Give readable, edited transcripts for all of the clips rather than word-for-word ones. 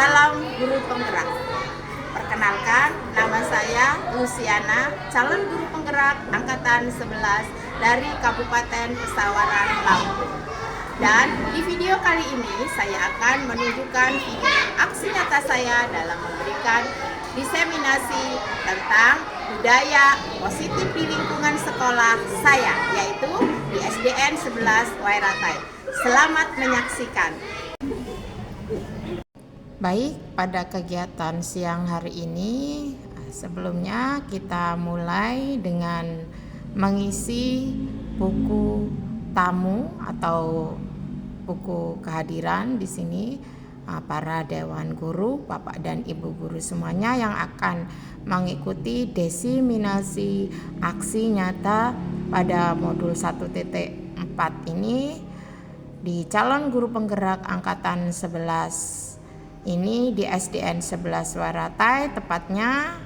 Salam Guru Penggerak. Perkenalkan, nama saya Luciana, calon guru penggerak angkatan 11 dari Kabupaten Pesawaran, Lampung. Dan di video kali ini saya akan menunjukkan video aksi nyata saya dalam memberikan diseminasi tentang budaya positif di lingkungan sekolah saya, yaitu di SDN 11 Wairatai. Selamat menyaksikan. Baik, pada kegiatan siang hari ini, sebelumnya kita mulai dengan mengisi buku tamu atau buku kehadiran di sini para dewan guru, Bapak dan Ibu guru semuanya yang akan mengikuti diseminasi aksi nyata pada modul 1.4 ini di calon guru penggerak angkatan 11 ini di SDN 11 Wairatai, tepatnya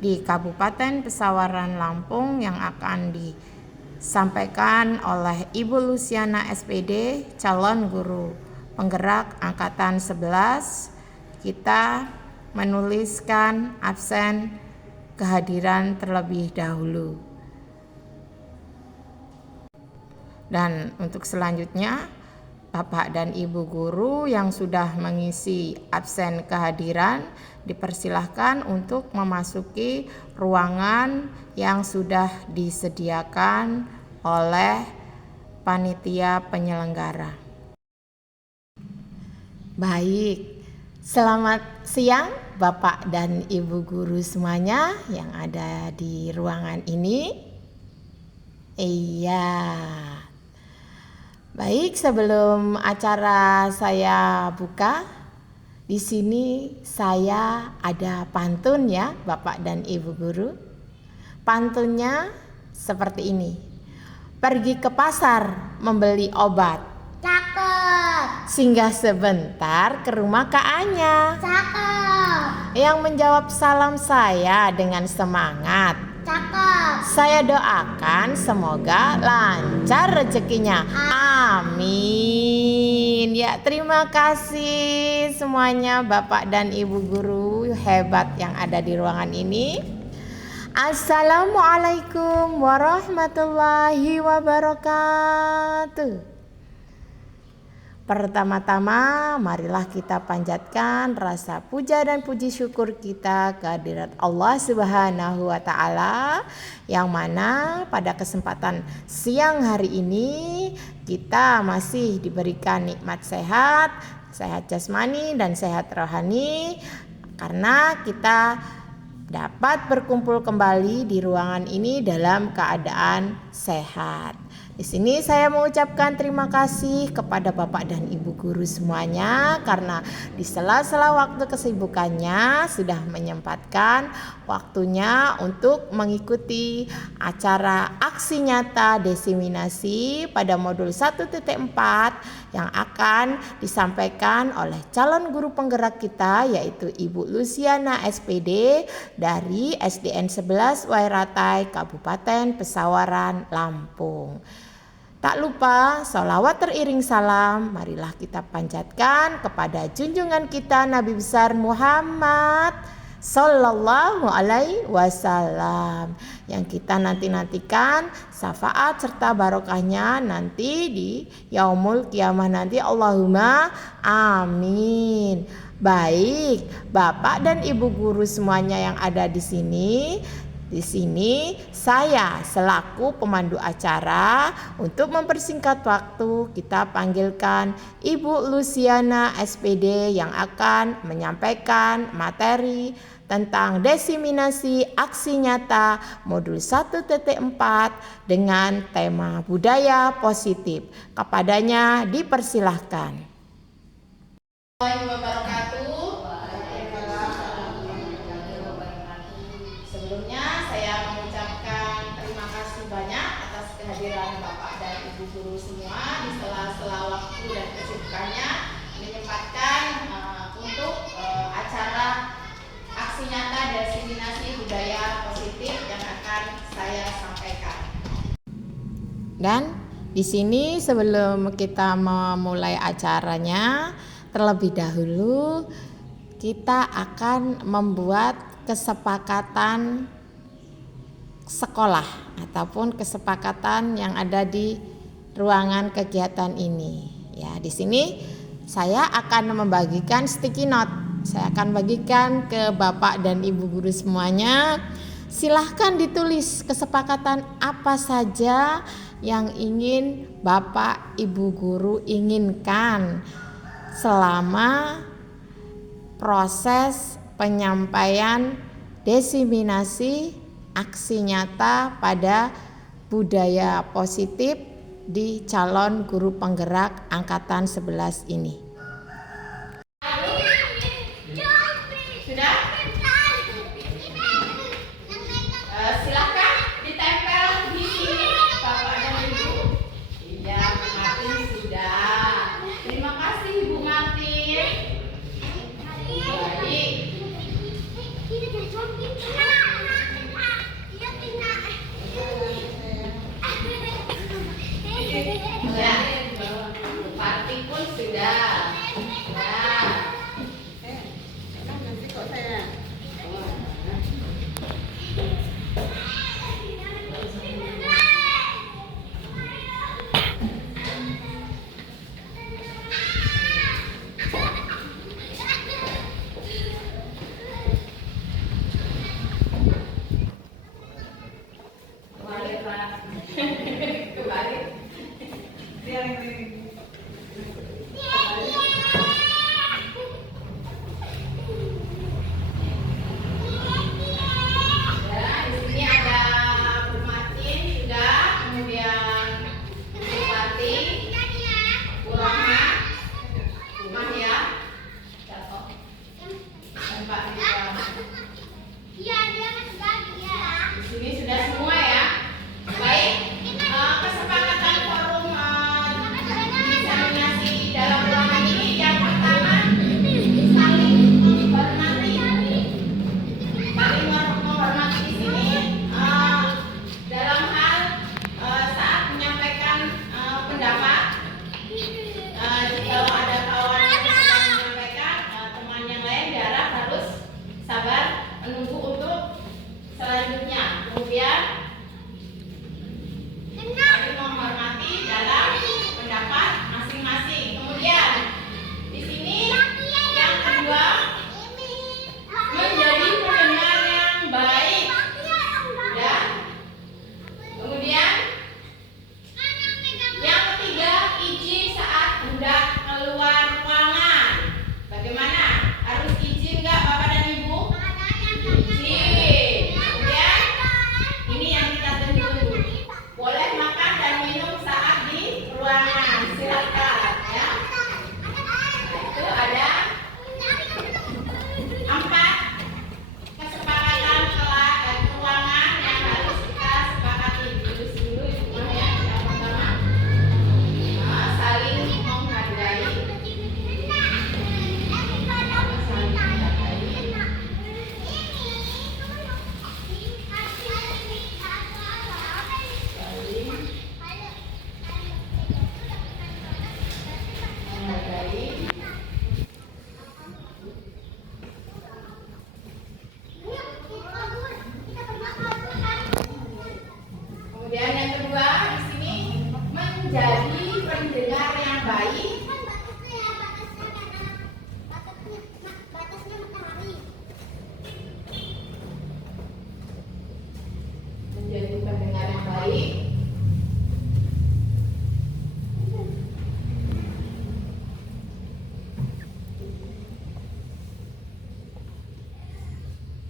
di Kabupaten Pesawaran, Lampung, yang akan disampaikan oleh Ibu Luciana SPD, calon guru penggerak angkatan 11. Kita menuliskan absen kehadiran terlebih dahulu. Dan untuk selanjutnya, Bapak dan Ibu guru yang sudah mengisi absen kehadiran dipersilahkan untuk memasuki ruangan yang sudah disediakan oleh panitia penyelenggara. Baik, selamat siang Bapak dan Ibu guru semuanya yang ada di ruangan ini. Iya. Baik, sebelum acara saya buka, di sini saya ada pantun ya, Bapak dan Ibu guru. Pantunnya seperti ini. Pergi ke pasar membeli obat. Cakep. Singgah sebentar ke rumah Kak Anya. Cakep. Yang menjawab salam saya dengan semangat. Cakep. Saya doakan semoga lancar rezekinya. Amin. Ya, terima kasih semuanya Bapak dan Ibu guru hebat yang ada di ruangan ini. Assalamualaikum warahmatullahi wabarakatuh. Pertama-tama marilah kita panjatkan rasa puja dan puji syukur kita kehadirat Allah Subhanahu wa Ta'ala, yang mana pada kesempatan siang hari ini kita masih diberikan nikmat sehat jasmani dan sehat rohani, karena kita dapat berkumpul kembali di ruangan ini dalam keadaan sehat. Di sini saya mengucapkan terima kasih kepada Bapak dan Ibu guru semuanya, karena di sela-sela waktu kesibukannya sudah menyempatkan waktunya untuk mengikuti acara aksi nyata diseminasi pada modul 1.4 yang akan disampaikan oleh calon guru penggerak kita, yaitu Ibu Luciana SPD dari SDN 11 Wairatai, Kabupaten Pesawaran, Lampung. Tak lupa sholawat teriring salam marilah kita panjatkan kepada junjungan kita Nabi besar Muhammad Sallallahu Alaihi Wasallam, yang kita nantikan syafaat serta barokahnya nanti di yaumul kiamah nanti. Allahumma amin. Baik, Bapak dan Ibu guru semuanya yang ada di sini. Di sini saya selaku pemandu acara, untuk mempersingkat waktu kita panggilkan Ibu Luciana SPD yang akan menyampaikan materi tentang diseminasi aksi nyata modul 1.4 dengan tema budaya positif. Kepadanya dipersilahkan. Assalamualaikum warahmatullahi wabarakatuh. Sebelumnya saya mengucapkan terima kasih banyak atas kehadiran Bapak dan Ibu guru semua di sela-sela waktu dan kesibukannya menyempatkan untuk acara aksi nyata diseminasi budaya positif yang akan saya sampaikan. Dan di sini sebelum kita memulai acaranya, terlebih dahulu kita akan membuat kesepakatan sekolah ataupun kesepakatan yang ada di ruangan kegiatan ini. Ya, di sini saya akan membagikan sticky note. Saya akan bagikan ke Bapak dan Ibu guru semuanya. Silahkan ditulis kesepakatan apa saja yang ingin Bapak Ibu guru inginkan selama proses penyampaian diseminasi aksi nyata pada budaya positif di calon guru penggerak angkatan 11 ini. Sudah? Silahkan ditempel di sini Bapak dan Ibu. Iya, Bu Martin sudah. Terima kasih Bu Martin. Baik. Ya, Parti pun sudah. Nah. Kemudian yang kedua di sini menjadi pendengar yang baik. Menjadi pendengar yang baik.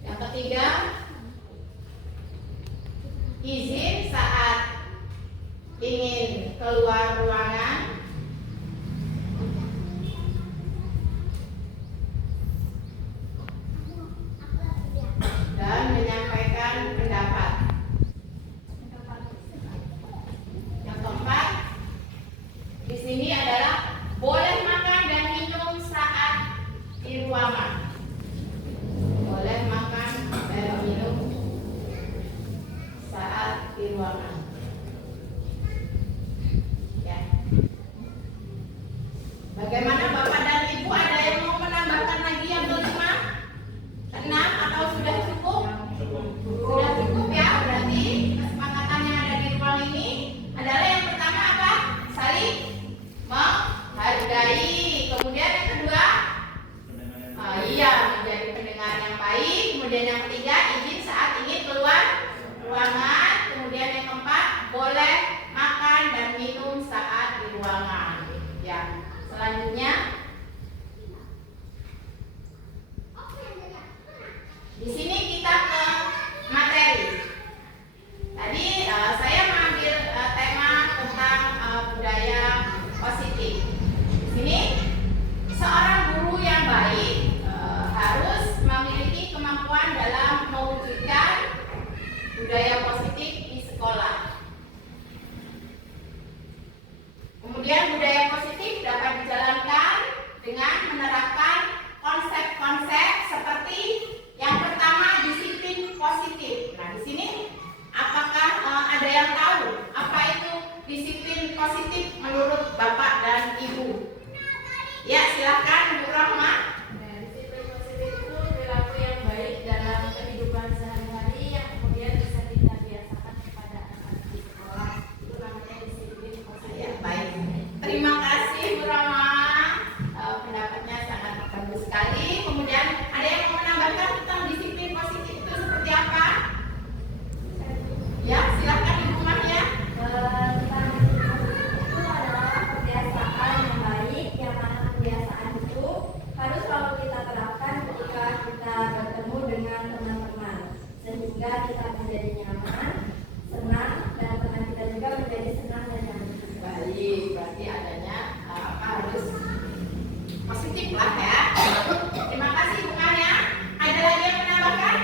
Yang ketiga, izin saat ingin keluar ruangan. Dan menyampaikan pendapat. Yang keempat, di sini adalah boleh makan dan minum saat di ruangan. Boleh makan dan minum saat di ruangan. Ya. Kemudian yang ketiga, izin saat ingin keluar ruangan. Kemudian yang keempat, boleh makan dan minum saat di ruangan. Ya, selanjutnya di sini kita ke materi. Tadi saya mengambil tema tentang budaya positif. Di sini seorang guru yang baik harus memiliki kemampuan dalam mewujudkan budaya positif di sekolah. Kemudian budaya positif dapat dijalankan dengan menerapkan konsep-konsep seperti yang pertama, disiplin positif. Nah, di sini apakah ada yang tahu apa itu disiplin positif menurut Bapak dan Ibu? Ya, silakan Bu Rahma. Disiplin positif itu perilaku yang baik dalam kehidupan sehari-hari yang kemudian bisa kita biasakan kepada anak di sekolah. Itu namanya disiplin positif. Ya, baik. Terima kasih Bu Rahma. Pendapatnya sangat bagus sekali. Kemudian ada yang mau menambahkan tentang disiplin positif itu seperti apa? Ya, silakan Ibu Mahya. Tentang disiplin positif itu adalah kebiasaan yang baik, yang mana kebiasaan itu harus selalu kita terapkan ketika kita bertemu dengan teman-teman, sehingga kita menjadi nyaman, senang, dan teman kita juga menjadi senang dan nyaman. Baik, berarti adanya harus positif lah ya. Terima kasih Bu Mahya. Ada lagi yang menambahkan?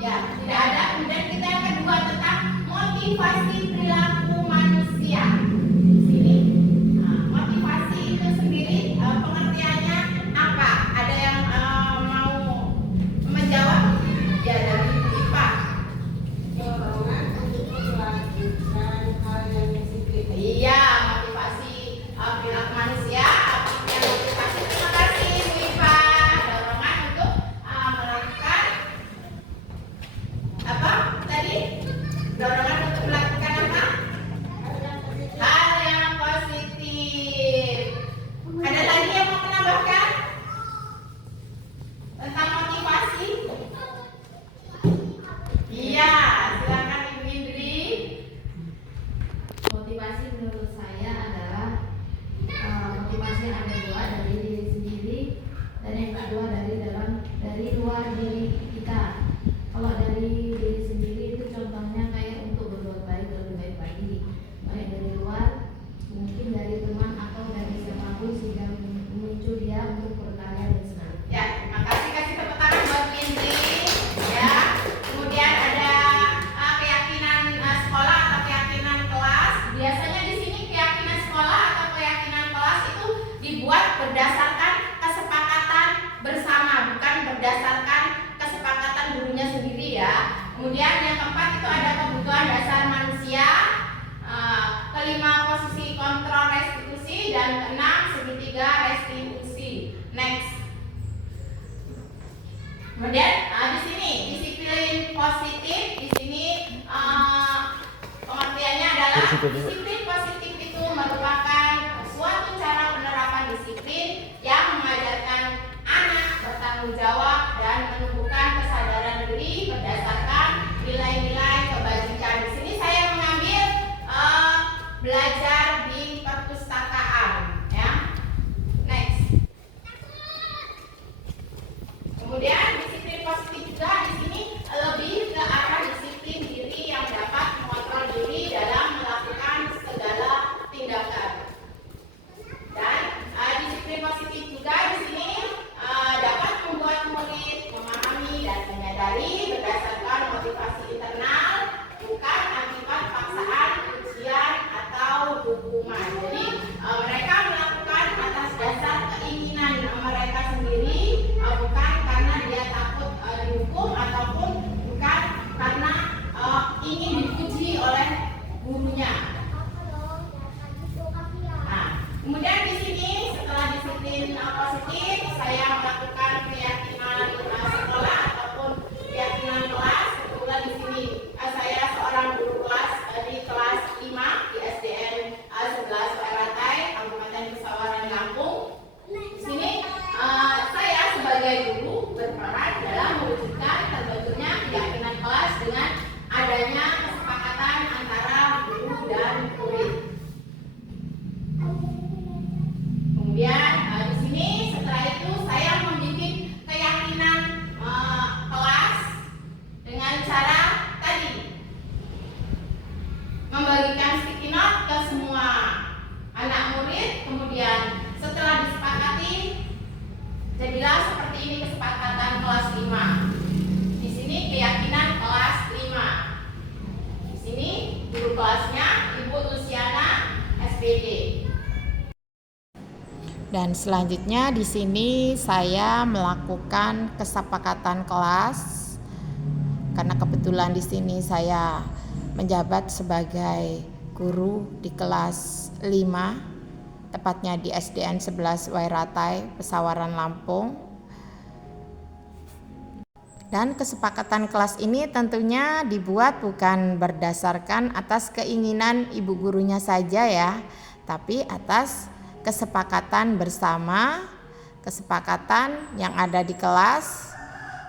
Ya, tidak ada. Kemudian kita yang kedua tentang motivasi perilaku manusia. Di sini motivasi itu sendiri pengertiannya apa? Ada yang mau menjawab? Ya, dari Bu Ipa. Dorongan untuk melakukan hal yang disiplin. Iya, motivasi perilaku manusia. Yang motivasi, terima kasih Bu Ipa. Dorongan untuk melakukan apa tadi? Dorongan untuk melakukan apa? Hal yang positif. Ada lagi yang mau menambahkan tentang motivasi? Iya, silakan Ibu Indri. Motivasi menurut saya adalah motivasi yang ada dua, dari diri sendiri dan yang kedua dari luar diri kita. Kalau dari diri sendiri itu contohnya kayak untuk berbuat baik lebih baik lagi, baik dari luar, mungkin dari teman atau dari siapapun sehingga memicu dia untuk berkarya dan senang. Ya, terima kasih. Kasih tepuk tangan buat Bu Indri. Ya, kemudian ada keyakinan sekolah atau keyakinan kelas. Biasanya di sini keyakinan sekolah atau keyakinan kelas itu dibuat berdasarkan kesepakatan bersama, bukan berdasarkan kesepakatan gurunya sendiri ya. Kemudian yang keempat itu ada kebutuhan dasar manusia. Kelima, posisi kontrol restitusi, dan keenam, segitiga restitusi. Next. Kemudian di sini disiplin positif. Di sini pengertiannya adalah disiplin positif itu merupakan suatu cara penerapan disiplin yang mengajarkan anak bertanggung jawab dan menumbuhkan kesadaran diri berdasarkan nilai-nilai kebajikan. Di sini saya mengambil belajar di perpustakaan, ya. Next. Kemudian disiplin positif juga di sini lebih ke arah disiplin diri yang dapat mengontrol diri dalam melakukan segala tindakan. Dan disiplin positif juga di sini dapat membuat murid memahami dan menyadari berdasarkan motivasi internal, bukan akibat paksaan, ujian atau hukuman. Jadi mereka melakukan atas dasar keinginan mereka sendiri, bukan karena dia Saya bilang seperti ini kesepakatan kelas 5. Di sini keyakinan kelas 5. Di sini guru kelasnya Ibu Luciana SPD. Dan selanjutnya di sini saya melakukan kesepakatan kelas karena kebetulan di sini saya menjabat sebagai guru di kelas 5, tepatnya di SDN 11 Wairatai, Pesawaran, Lampung. Dan kesepakatan kelas ini tentunya dibuat bukan berdasarkan atas keinginan ibu gurunya saja ya, tapi atas kesepakatan bersama, kesepakatan yang ada di kelas,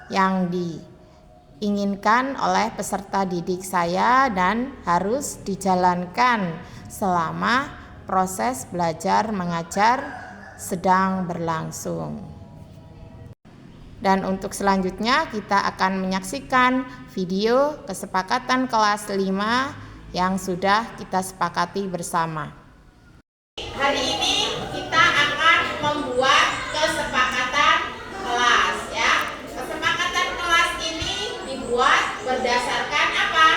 yang diinginkan oleh peserta didik saya dan harus dijalankan selama proses belajar mengajar sedang berlangsung. Dan untuk selanjutnya kita akan menyaksikan video kesepakatan kelas 5 yang sudah kita sepakati bersama. Hari ini kita akan membuat kesepakatan kelas ya. Kesepakatan kelas ini dibuat berdasarkan apa?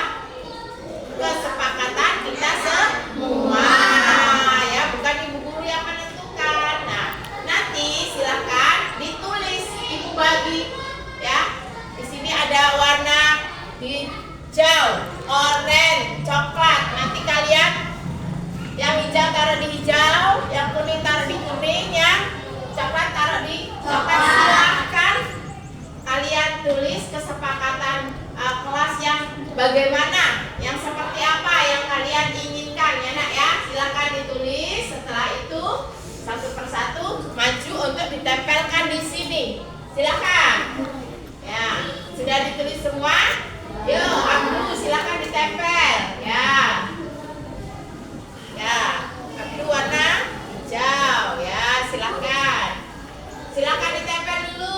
Kesepakatan kita semua ya, bukan ibu guru yang menentukan. Nah, nanti silakan ditulis ibu bagi ya. Di sini ada warna hijau, oranye, coklat. Nanti kalian yang hijau taruh di hijau, yang kuning taruh di kuning, yang coklat taruh di coklat. Silahkan kalian tulis kesepakatan kelas yang bagaimana, yang seperti apa yang kalian inginkan ya nak ya. Silahkan ditulis. Setelah itu satu persatu maju untuk ditempelkan di sini. Silahkan. Ya, sudah ditulis semua? Yuk, Abdu silahkan ditempel ya. Ya, tapi warna hijau ya, silakan ditempel dulu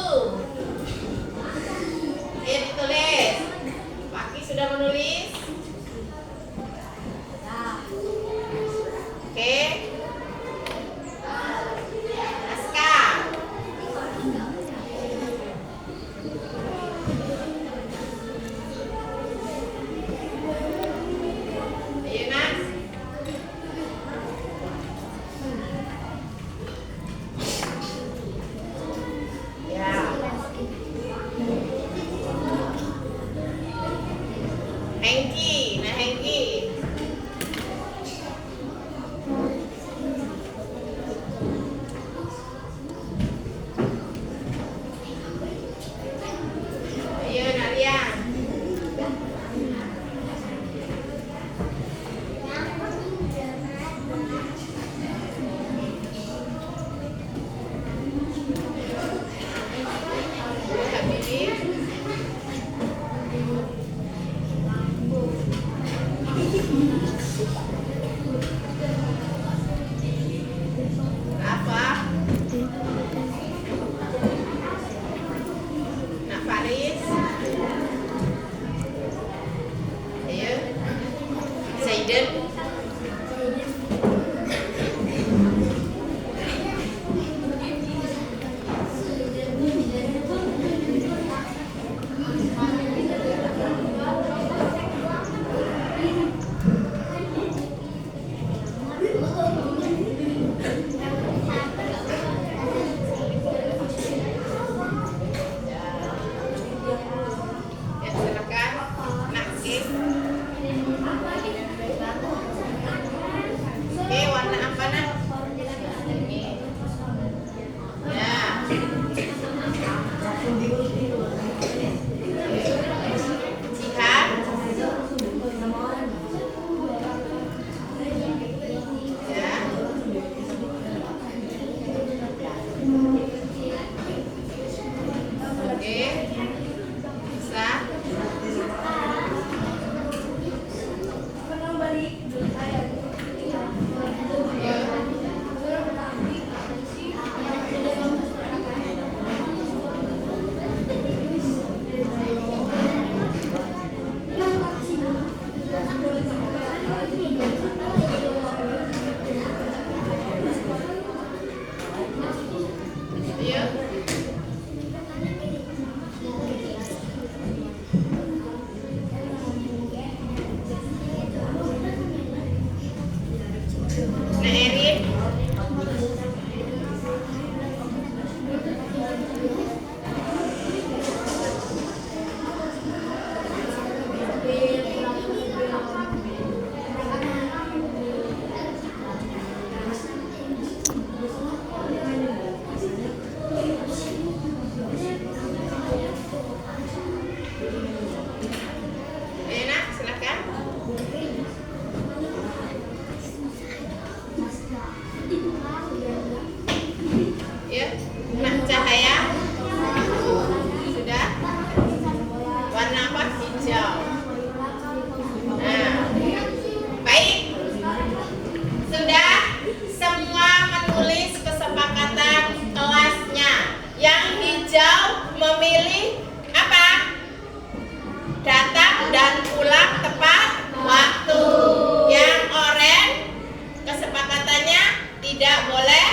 memilih apa? Datang dan pulang tepat waktu. Yang oranye kesepakatannya tidak boleh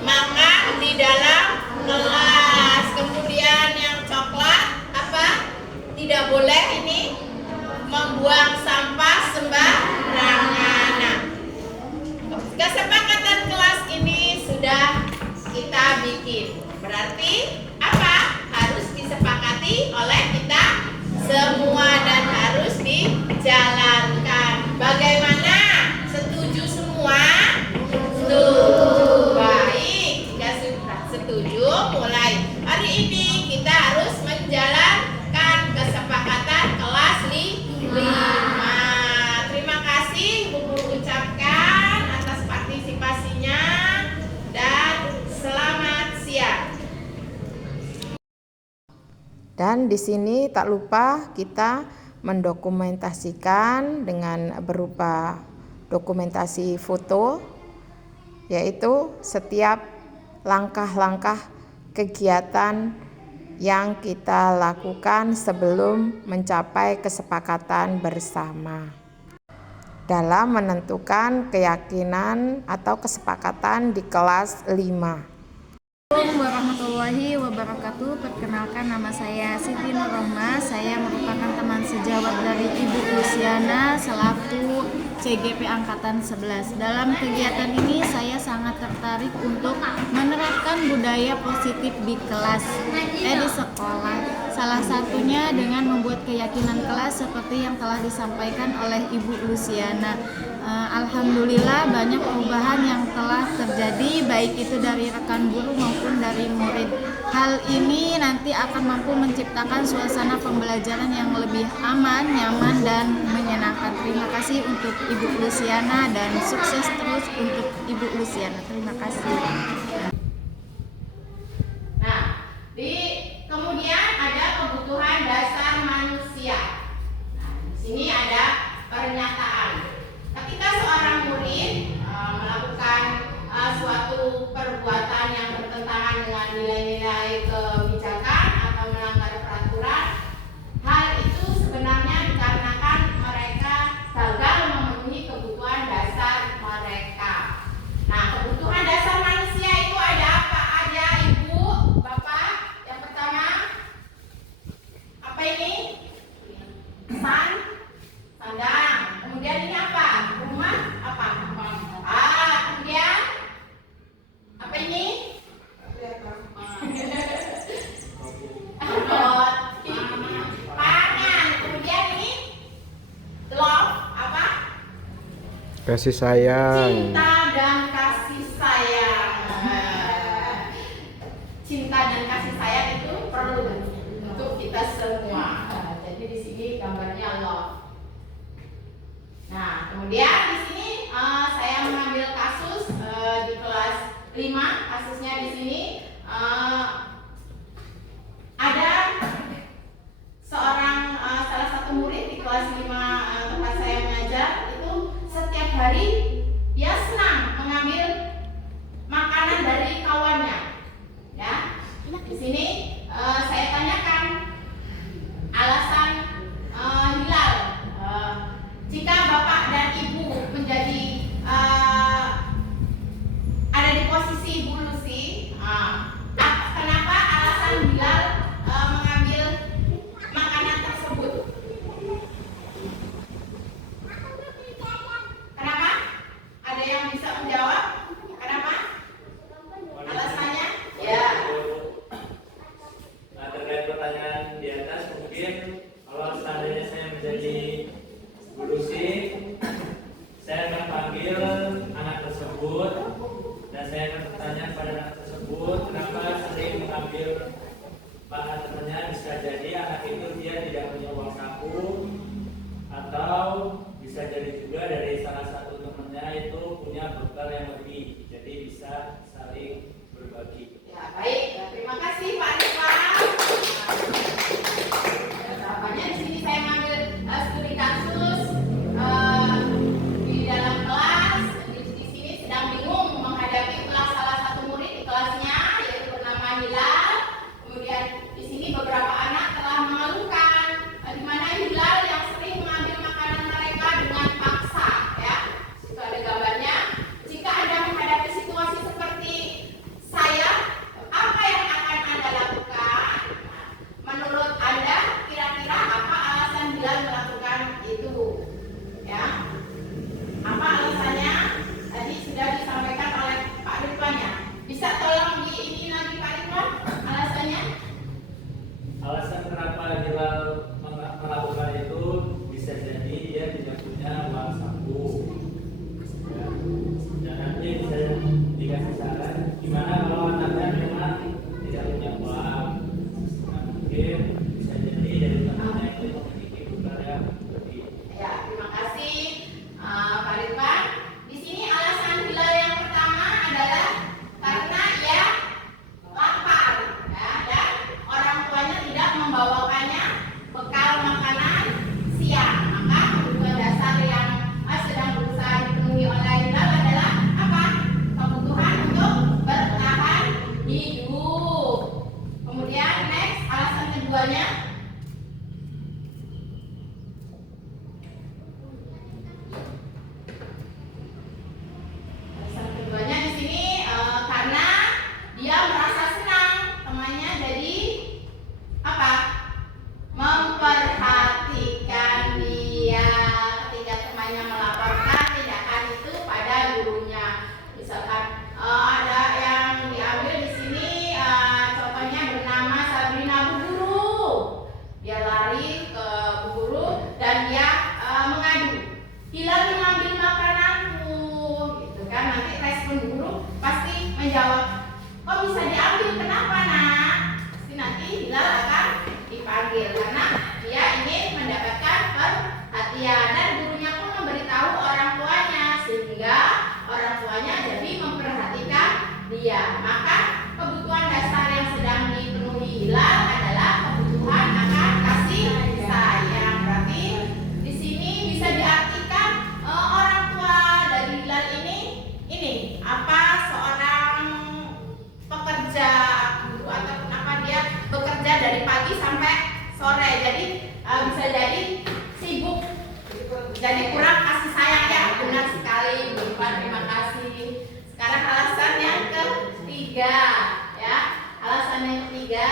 makan di dalam kelas. Kemudian yang coklat apa? Tidak boleh ini membuang sampah sembarangan. Nah, kesepakatan kelas ini sudah kita bikin. Berarti apa? Harus disepakati oleh kita semua dan harus dijalankan. Bagaimana? Setuju semua? Setuju. Baik, jika sudah setuju, mulai hari ini kita harus menjalankan kesepakatan kelas 5. Terima kasih Ibu Guru ucapkan atas partisipasinya dan selamat siang. Dan di sini tak lupa kita mendokumentasikan dengan berupa dokumentasi foto, yaitu setiap langkah-langkah kegiatan yang kita lakukan sebelum mencapai kesepakatan bersama dalam menentukan keyakinan atau kesepakatan di kelas 5. Assalamualaikum warahmatullahi wabarakatuh. Perkenalkan, nama saya Siti Nurrohmah. Saya merupakan teman sejawat dari Ibu Luciana selaku CGP Angkatan 11. Dalam kegiatan ini saya sangat tertarik untuk menerapkan budaya positif di kelas, di sekolah. Salah satunya dengan membuat keyakinan kelas seperti yang telah disampaikan oleh Ibu Luciana. Alhamdulillah banyak perubahan yang telah terjadi, baik itu dari rekan guru maupun dari murid. Hal ini nanti akan mampu menciptakan suasana pembelajaran yang lebih aman, nyaman, dan menyenangkan. Terima kasih untuk Ibu Luciana dan sukses terus untuk Ibu Luciana. Terima kasih. Nah, kemudian ada kebutuhan dasar manusia. Nah, di sini ada pernyataan. Ketika seorang murid melakukan suatu perbuatan yang bertentangan dengan nilai-nilai kebijakan atau melanggar peraturan, hal itu sebenarnya dikarenakan mereka gagal memenuhi kebutuhan dasar mereka. Nah, kebutuhan dasar manusia itu ada apa aja, Ibu, Bapak? Yang pertama, apa ini? Sandang. Kemudian ini apa? Rumah apa? Kemudian apa ini? Pangan. Kemudian ini love apa? Kasih sayang. Cinta dan kasih sayang. Cinta dan kasih sayang itu perlu untuk kita semua. Jadi di sini gambarnya love. Nah, kemudian di sini saya mengambil kasus di kelas 5. Kasusnya di sini ada seorang salah satu murid di kelas 5 tempat saya mengajar itu setiap hari dia senang mengambil makanan dari kawannya. Ya, di sini saya tanyakan alasan Hilal. Jika Bapak dan Ibu menjadi ada di posisi Ibu keduanya? Alasan keduanya di sini karena dia merasa senang temannya jadi apa? Memperhatikan dia ketika temannya melaporkan tindakan itu pada gurunya. Misalkan ada yang diambil di sini, contohnya bernama Sabrina Bu Guru. Dia lari ke Bu Guru dan dia mengadu, Hilal mengambil makananku, gitu kan. Nanti respon guru pasti menjawab, kok bisa diambil, kenapa nak? Pasti nanti Hilal akan dipanggil karena dia ingin mendapatkan perhatian, dan gurunya pun memberitahu orang tuanya sehingga orang tuanya jadi memperhatikan dia. Maka kebutuhan dasar yang sedang dipenuhi Hilal adalah kebutuhan akan kasih sayang. Berarti di sini bisa diartikan orang tua dari Hilal ini apa, seorang pekerja guru ataupun apa, dia bekerja dari pagi sampai sore, jadi bisa jadi sibuk, jadi kurang kasih sayang ya. Benar sekali Bu Ipa, terima kasih. Sekarang alasan yang ketiga ya, alasan yang ketiga,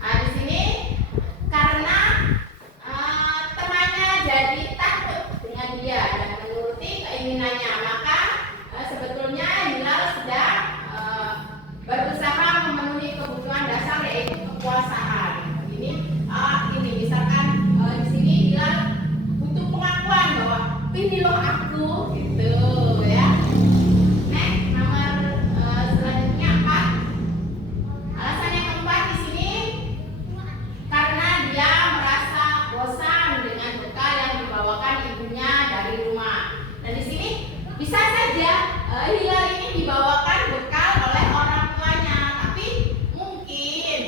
nah di sini karena temannya jadi takut dengan dia dan menuruti keinginannya, maka sebetulnya Hilal sedang berusaha memenuhi kebutuhan dasar yaitu kekuasaan. Ini misalkan di sini Hilal butuh pengakuan bahwa ini loh aku, gitu ya. Next, nomor selanjutnya 4. Alasan yang keempat di sini karena dia merasa bosan dengan bekal yang dibawakan ibunya dari rumah. Dan di sini bisa saja Hilal ini dibawakan bekal oleh orang tuanya, tapi mungkin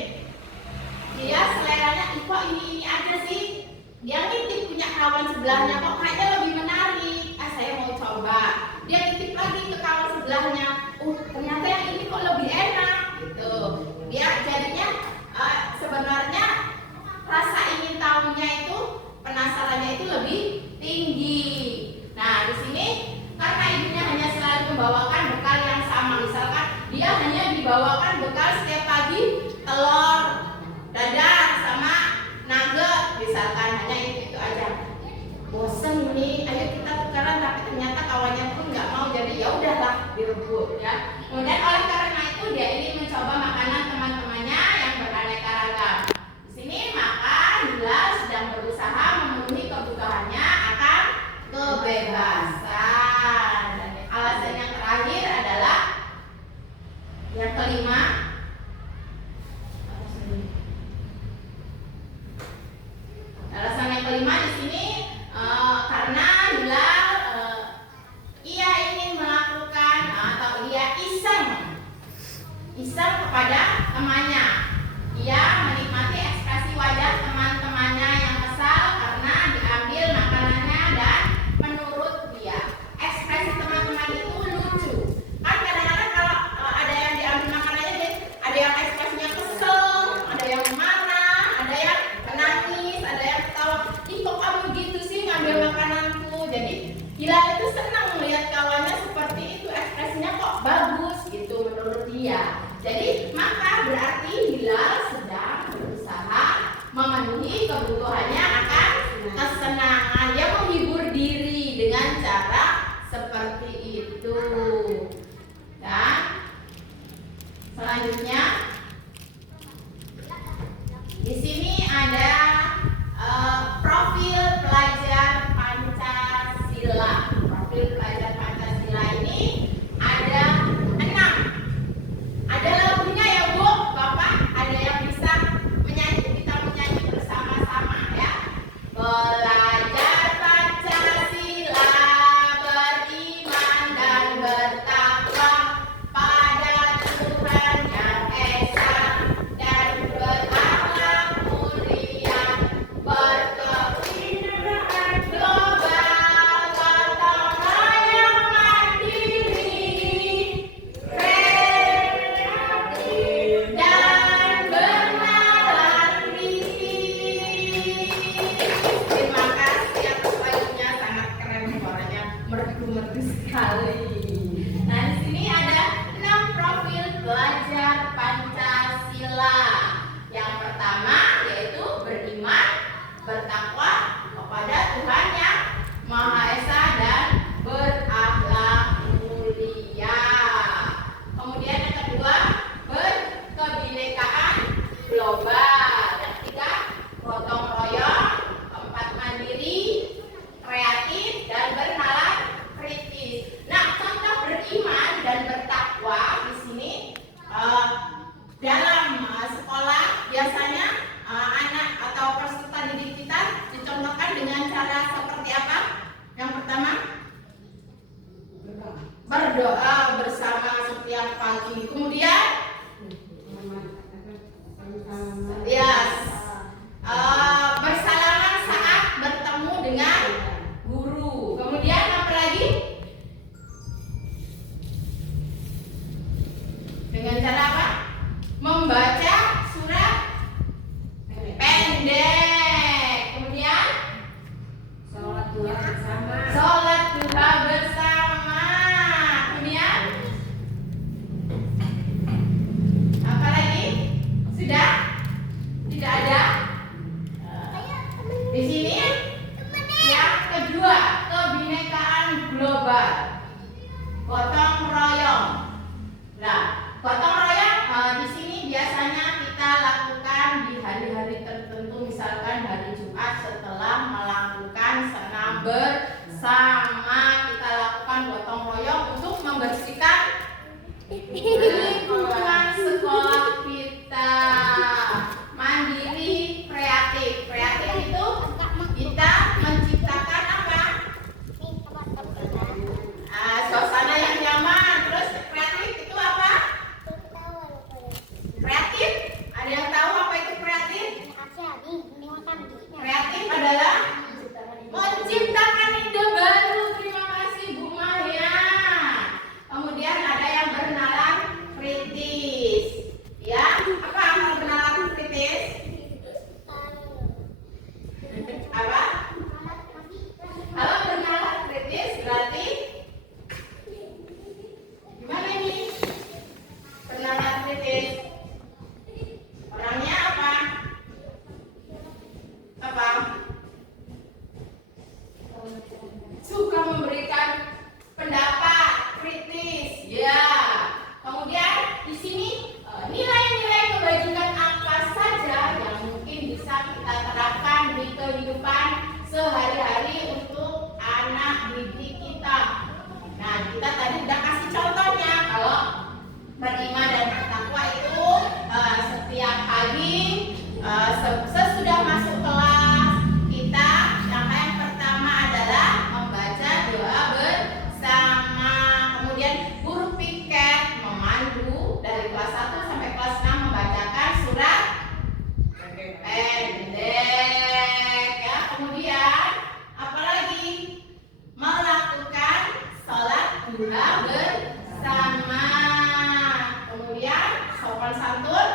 dia seleranya kok ini aja sih. Dia ngintip punya kawan sebelahnya, kok kayaknya lebih menarik. Saya mau coba. Dia ngintip lagi ke kawan sebelahnya, ternyata yang ini kok lebih enak, gitu. Dia jadinya sebenarnya rasa ingin tahunya itu, penasarannya itu lebih tinggi. Nah, di sini karena ibunya hanya selalu membawakan bekal yang sama, misalkan dia hanya dibawakan bekal setiap pagi telur dadar sama nugget, misalkan hanya itu aja. Bosen nih, ayo kita tukaran, tapi ternyata kawannya pun nggak mau, jadi ya udahlah direbut ya. Kemudian oleh karena itu dia ingin mencoba makanan teman-temannya yang beraneka ragam. Di sini maka Hilal sedang berusaha memenuhi kebutuhannya akan kebebasan. Dan alasan yang terakhir adalah yang kelima. Alasan yang kelima di sini karena Hilal ia ingin melakukan atau ia iseng kepada temannya. Ia menikmati ekspresi wajah teman-temannya yang kesal karena diambil makanannya, dan menurut dia ekspresi teman-teman itu lucu. Kan kadang-kadang kalau ada yang diambil makanannya dia berdoa bersama setiap pagi. Kemudian ya, bersalaman saat bertemu dengan guru. Kemudian apa lagi? Dengan cara apa? Membaca surat pendek. Kemudian Sholat duha bersama. sholat duha bersama. Kemudian apa lagi? Sudah? Tidak ada? Di sini yang kedua, kebinekaan global, gotong royong. Nah, gotong royong di sini biasanya kita lakukan di hari-hari tertentu, misalkan hari Jumat setelah melakukan senam bersama, kita lakukan gotong royong untuk membersihkan lingkungan sekolah kita. Mandiri, kreatif. Kreatif itu kita menciptakan apa? Suasana yang nyaman. Terus kreatif itu apa? Kreatif? Ada yang tahu apa itu kreatif? Kreatif adalah menciptakan ide baru. Terima kasih Bu Maya. Kemudian ada yang bernalar kritis. Ya, apa bernalar kritis? Apa? Kalau bernalar kritis berarti gimana ini? Bernalar kritis. Orangnya apa? Apa? Suka memberikan pendapat kritis. Ya. Kemudian di sini nilai-nilai kebajikan apa saja yang mungkin bisa kita terapkan di kehidupan sehari-hari untuk anak didik kita. Nah, kita tadi sudah kasih contohnya kalau beriman dan bertakwa itu setiap pagi sesudah masuk kelas kita yang pertama adalah membaca doa bersama. Kemudian guru piket memandu dari kelas 1 sampai kelas 6 membacakan surat pendek ya. Kemudian apalagi melakukan sholat duha bersama. Kemudian sopan santun,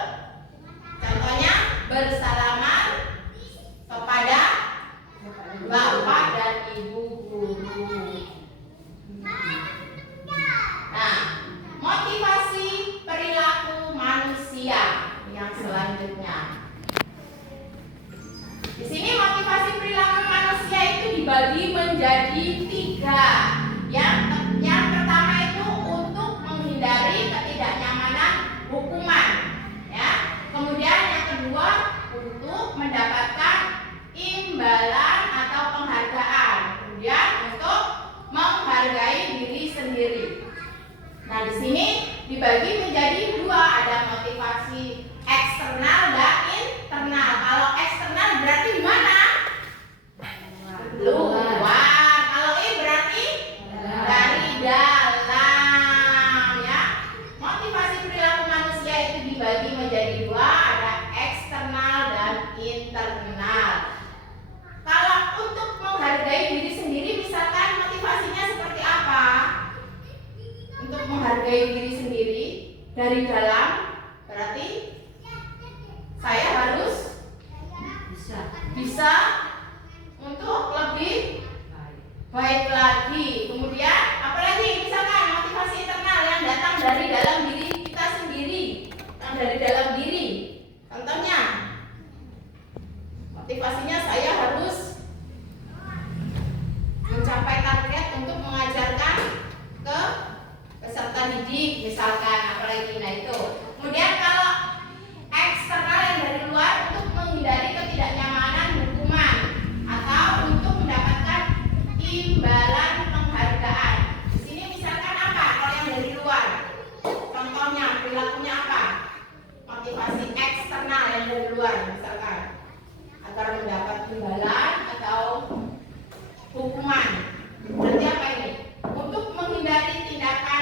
contohnya bersalaman kepada bapak dan ibu guru. Nah, motivasi perilaku manusia yang selanjutnya. Di sini motivasi perilaku manusia itu dibagi menjadi 3. Yang pertama itu untuk menghindari ketidaknyamanan hukuman, ya. Kemudian yang kedua untuk mendapatkan imbalan atau penghargaan. Kemudian untuk menghargai diri sendiri. Nah, di sini dibagi menjadi 2, ada motivasi eksternal dan internal. Kalau eksternal berarti di mana? Luar. Kalau ini berarti dari dalam, ya. Motivasi perilaku manusia itu dibagi menjadi 2, ada eksternal dan internal. Kalau untuk menghargai diri sendiri, misalkan motivasinya seperti apa? Untuk menghargai diri sendiri dari dalam berarti saya harus bisa untuk lebih baik lagi. Kemudian apalagi misalkan motivasi internal yang datang dari dalam diri kita sendiri, yang dari dalam diri. Contohnya motivasinya saya harus mencapai target untuk mengajarkan ke peserta didik misalkan, apalagi. Nah itu. Kemudian kalau eksternal yang dari luar untuk menghindari ketidaknyamanan hukuman atau untuk mendapatkan imbalan penghargaan. Di sini misalkan apa? Kalau yang dari luar, contohnya perilakunya apa? Motivasi eksternal yang dari luar misalkan agar mendapat imbalan atau hukuman. Berarti apa ini? Untuk menghindari tindakan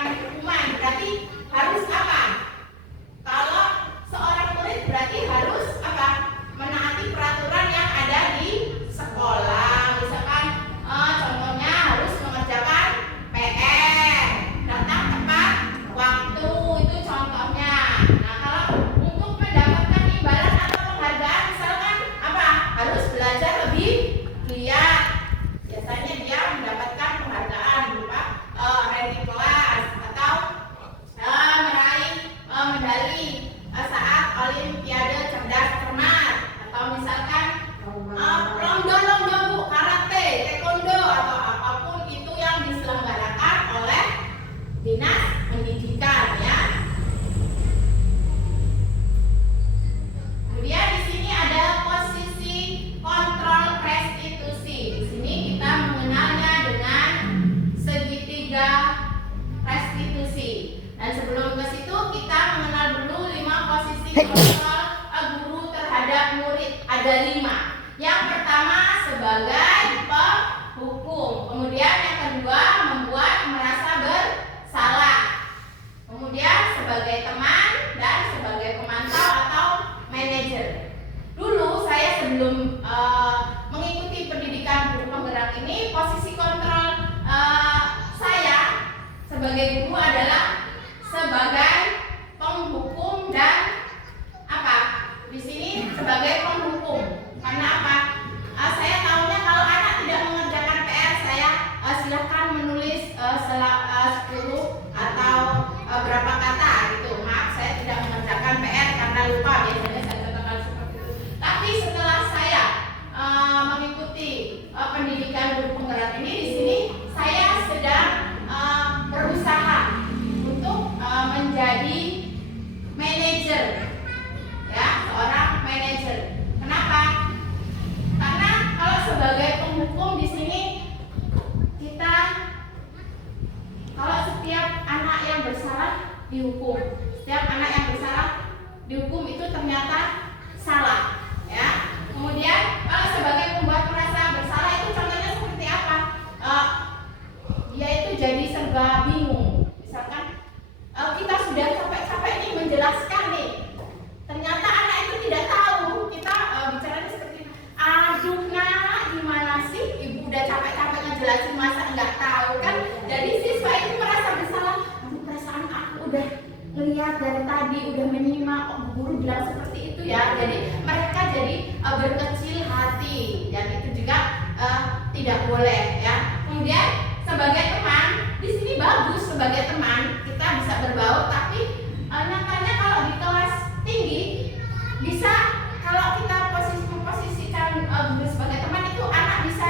posisi. Dan sebelum ke situ kita mengenal dulu 5 posisi kontrol guru terhadap murid. Ada 5. Yang pertama sebagai penghukum. Kemudian yang kedua membuat merasa bersalah. Kemudian sebagai teman dan sebagai pemantau atau manajer. Dulu saya sebelum mengikuti pendidikan guru penggerak ini, posisi kontrol saya sebagai guru adalah sebagai penghukum dan apa? Di sini sebagai penghukum. Karena apa? Saya tahunya kalau anak tidak mengerjakan PR, saya silahkan menulis 10 atau berapa kata gitu. Maaf, saya tidak mengerjakan PR karena lupa, biasanya saya katakan seperti itu. Tapi setelah saya mengikuti pendidikan guru penggerak ini, di sini saya sedang berusaha untuk menjadi manajer, ya, seorang manajer. Kenapa? Karena kalau sebagai penghukum di sini kita, kalau setiap anak yang bersalah dihukum, setiap anak yang bersalah dihukum itu ternyata salah, ya. Kemudian kalau sebagai pembuat merasa bersalah itu contohnya seperti apa? Dia itu jadi serba bingung. Misalkan kita sudah capek-capek nih menjelaskan nih, ternyata anak itu tidak tahu. Kita bicaranya seperti, aduh nak, gimana sih, ibu udah capek-capek ngejelasin masa nggak tahu kan? Jadi siswa itu merasa bersalah. Aduh, perasaan aku udah ngelihat dari tadi, udah menyimak, kok guru bilang seperti itu ya. Jadi mereka jadi berkecil hati, dan itu juga tidak boleh, ya. Kemudian sebagai teman, di sini bagus sebagai teman kita bisa berbaur, tapi nyatanya kalau di kelas tinggi bisa, kalau kita memposisikan guru sebagai teman itu anak bisa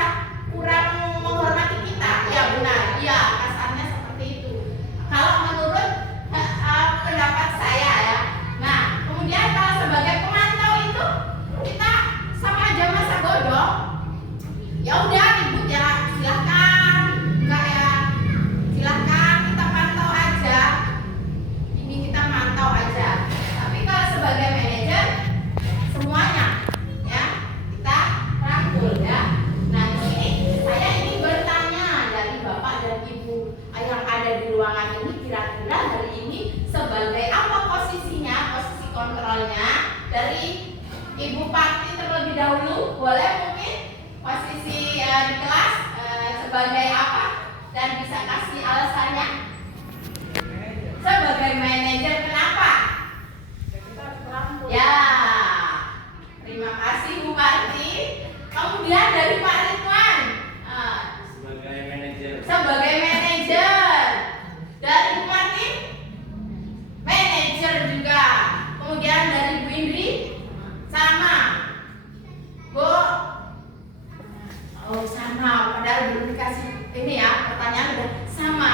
kurang menghormati kita. Ya benar, ya kasarnya seperti itu. Kalau menurut pendapat saya, ya. Nah, kemudian kalau sebagai pemantau itu kita sama aja masa bodoh. Ya udah ribut ya, silahkan. Enggak ya, silahkan kita pantau aja. Ini kita mantau aja. Tapi kalau sebagai manajer semuanya, ya, kita rangkul, ya. Nah, di sini saya ingin bertanya dari Bapak dan Ibu yang ada di ruangan ini, kira-kira hari ini sebagai apa posisinya, posisi kontrolnya dari Ibu Parti terlebih dahulu, boleh mungkin posisi di kelas sebagai apa dan bisa kasih alasannya. Sebagai manajer, kenapa? Ya, terima kasih Bu Parti. Kemudian dari Pak Ridwan, sebagai manajer. sebagai manajer. Dari Bu Martin, manajer juga. Kemudian dari Bu Indri, sama. Bu, oh sama, padahal belum dikasih ini ya, pertanyaan udah sama.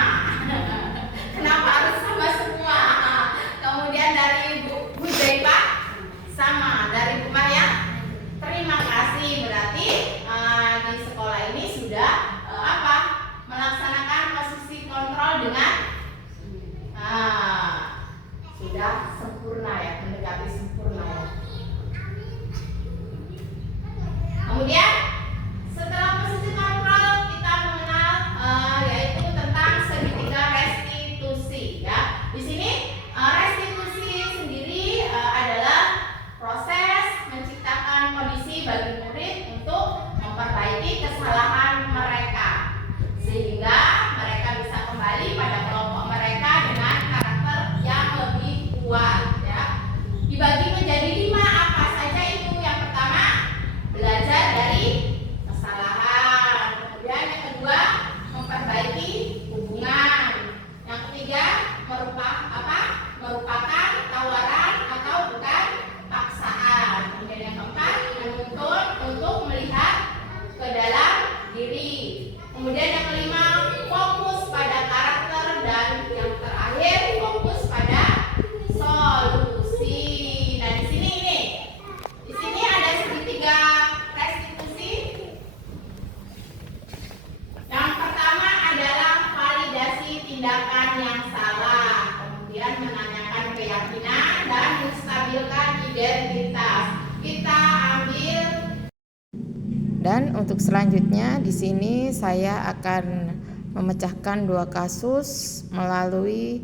Dan untuk selanjutnya di sini saya akan memecahkan 2 kasus melalui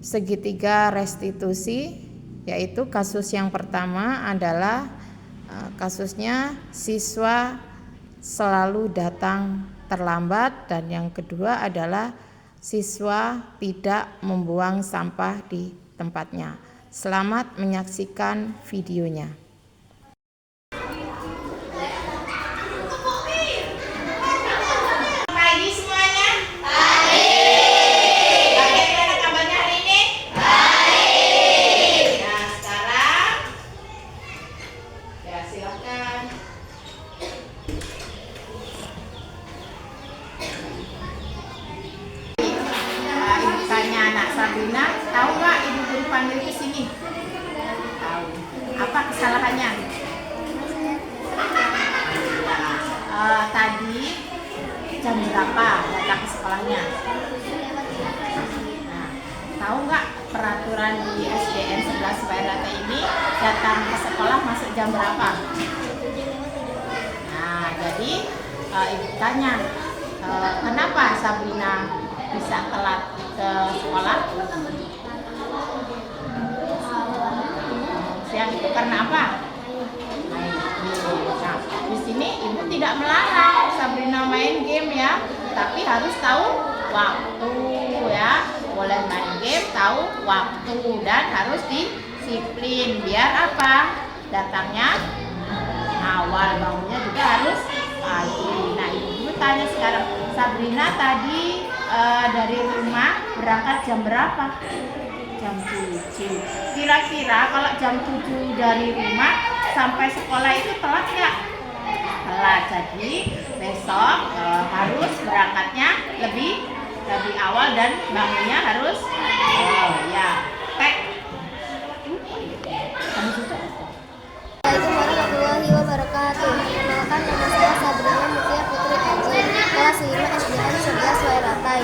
segitiga restitusi, yaitu kasus yang pertama adalah kasusnya siswa selalu datang terlambat, dan yang kedua adalah siswa tidak membuang sampah di tempatnya. Selamat menyaksikan videonya. Pagi semuanya. Baik. Bagaimana kabarnya hari ini? Baik. Nah, sekarang ya silakan. Ibu tanya anak Sabrina, tahu nggak ibu guru panggil ke sini? Tahu. Apa kesalahannya? Tadi jam berapa datang ke sekolahnya? Nah, tahu nggak peraturan di SDN 11 Bairata ini datang ke sekolah masuk jam berapa? Nah, jadi ibu tanya, kenapa Sabrina bisa telat ke sekolah? Siang itu karena apa? Nah, di sini ibu tidak melarang Sabrina main game ya, tapi harus tahu waktu ya. Boleh main game, tahu waktu, dan harus disiplin. Biar apa? Datangnya awal, bangunnya juga harus pagi. Nah, ibu tanya sekarang, Sabrina tadi dari rumah berangkat jam berapa? Jam 7. Kira-kira kalau jam 7 dari rumah sampai sekolah itu telat nggak? Telat. Jadi besok harus berangkatnya lebih awal dan bangunnya harus Assalamualaikum warahmatullahi wabarakatuh. Perkenalkan, nama saya Sabrina Mutia Putri Haji, kelas 5 SDN 11 Wairatai.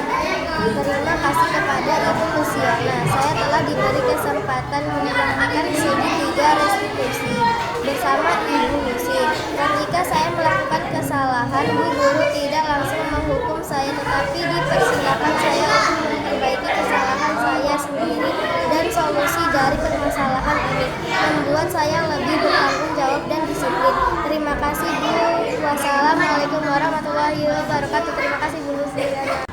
Terima kasih kepada Ibu Luciana. Saya telah diberi kesempatan menyampaikan segitiga restitusi bersama Ibu Lucy. Ketika saya melakukan kesalahan, Bu Guru tidak langsung menghukum saya, tetapi dipersilakan saya untuk memperbaiki kesalahan saya sendiri, dan solusi dari permasalahan ini membuat saya lebih bertanggung jawab dan disiplin. Terima kasih Bu. Wassalamualaikum warahmatullahi wabarakatuh. Terima kasih Bu Luciana.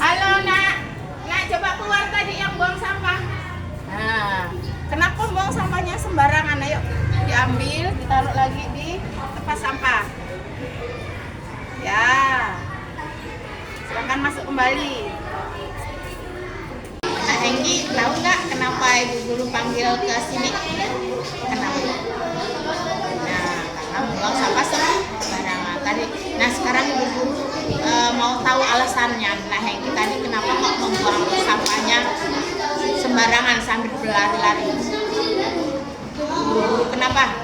Halo nak, coba keluar tadi yang buang sampah. Nah, kenapa buang sampahnya sembarangan? Ayo diambil, ditaruh lagi di tempat sampah. Ya, silakan masuk kembali. Nah, Enggi, tahu nggak kenapa ibu guru panggil ke sini? Kenapa? Nah, karena buang sampah sembarangan tadi. Nah, sekarang ibu guru mau tahu alasannya. Nah, Enggi tadi kenapa kok membuang sampahnya sembarangan sambil berlari-lari? Guru kenapa?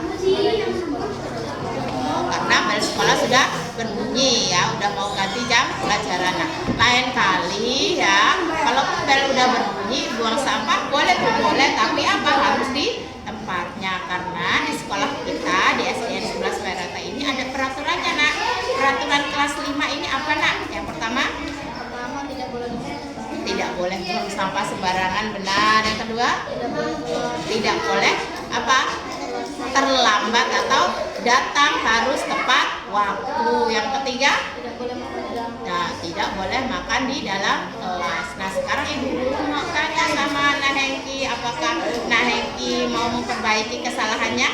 Karena bel sekolah sudah berbunyi ya, udah mau ganti jam pelajaran. Nah, lain kali ya, kalau bel udah berbunyi buang sampah boleh tuh, boleh, tapi apa, harus di tempatnya. Karena di sekolah kita di SDN 11 Bairata ini ada peraturannya nak. Peraturan kelas 5 ini apa nak? Yang pertama tidak boleh buang sampah sembarangan, benar. Yang kedua tidak boleh apa, terlambat atau datang harus tepat waktu. Yang ketiga tidak boleh makan di dalam kelas. Nah, sekarang ibu guru mau tanya sama Nah Hengki, apakah Nah Hengki mau memperbaiki kesalahannya?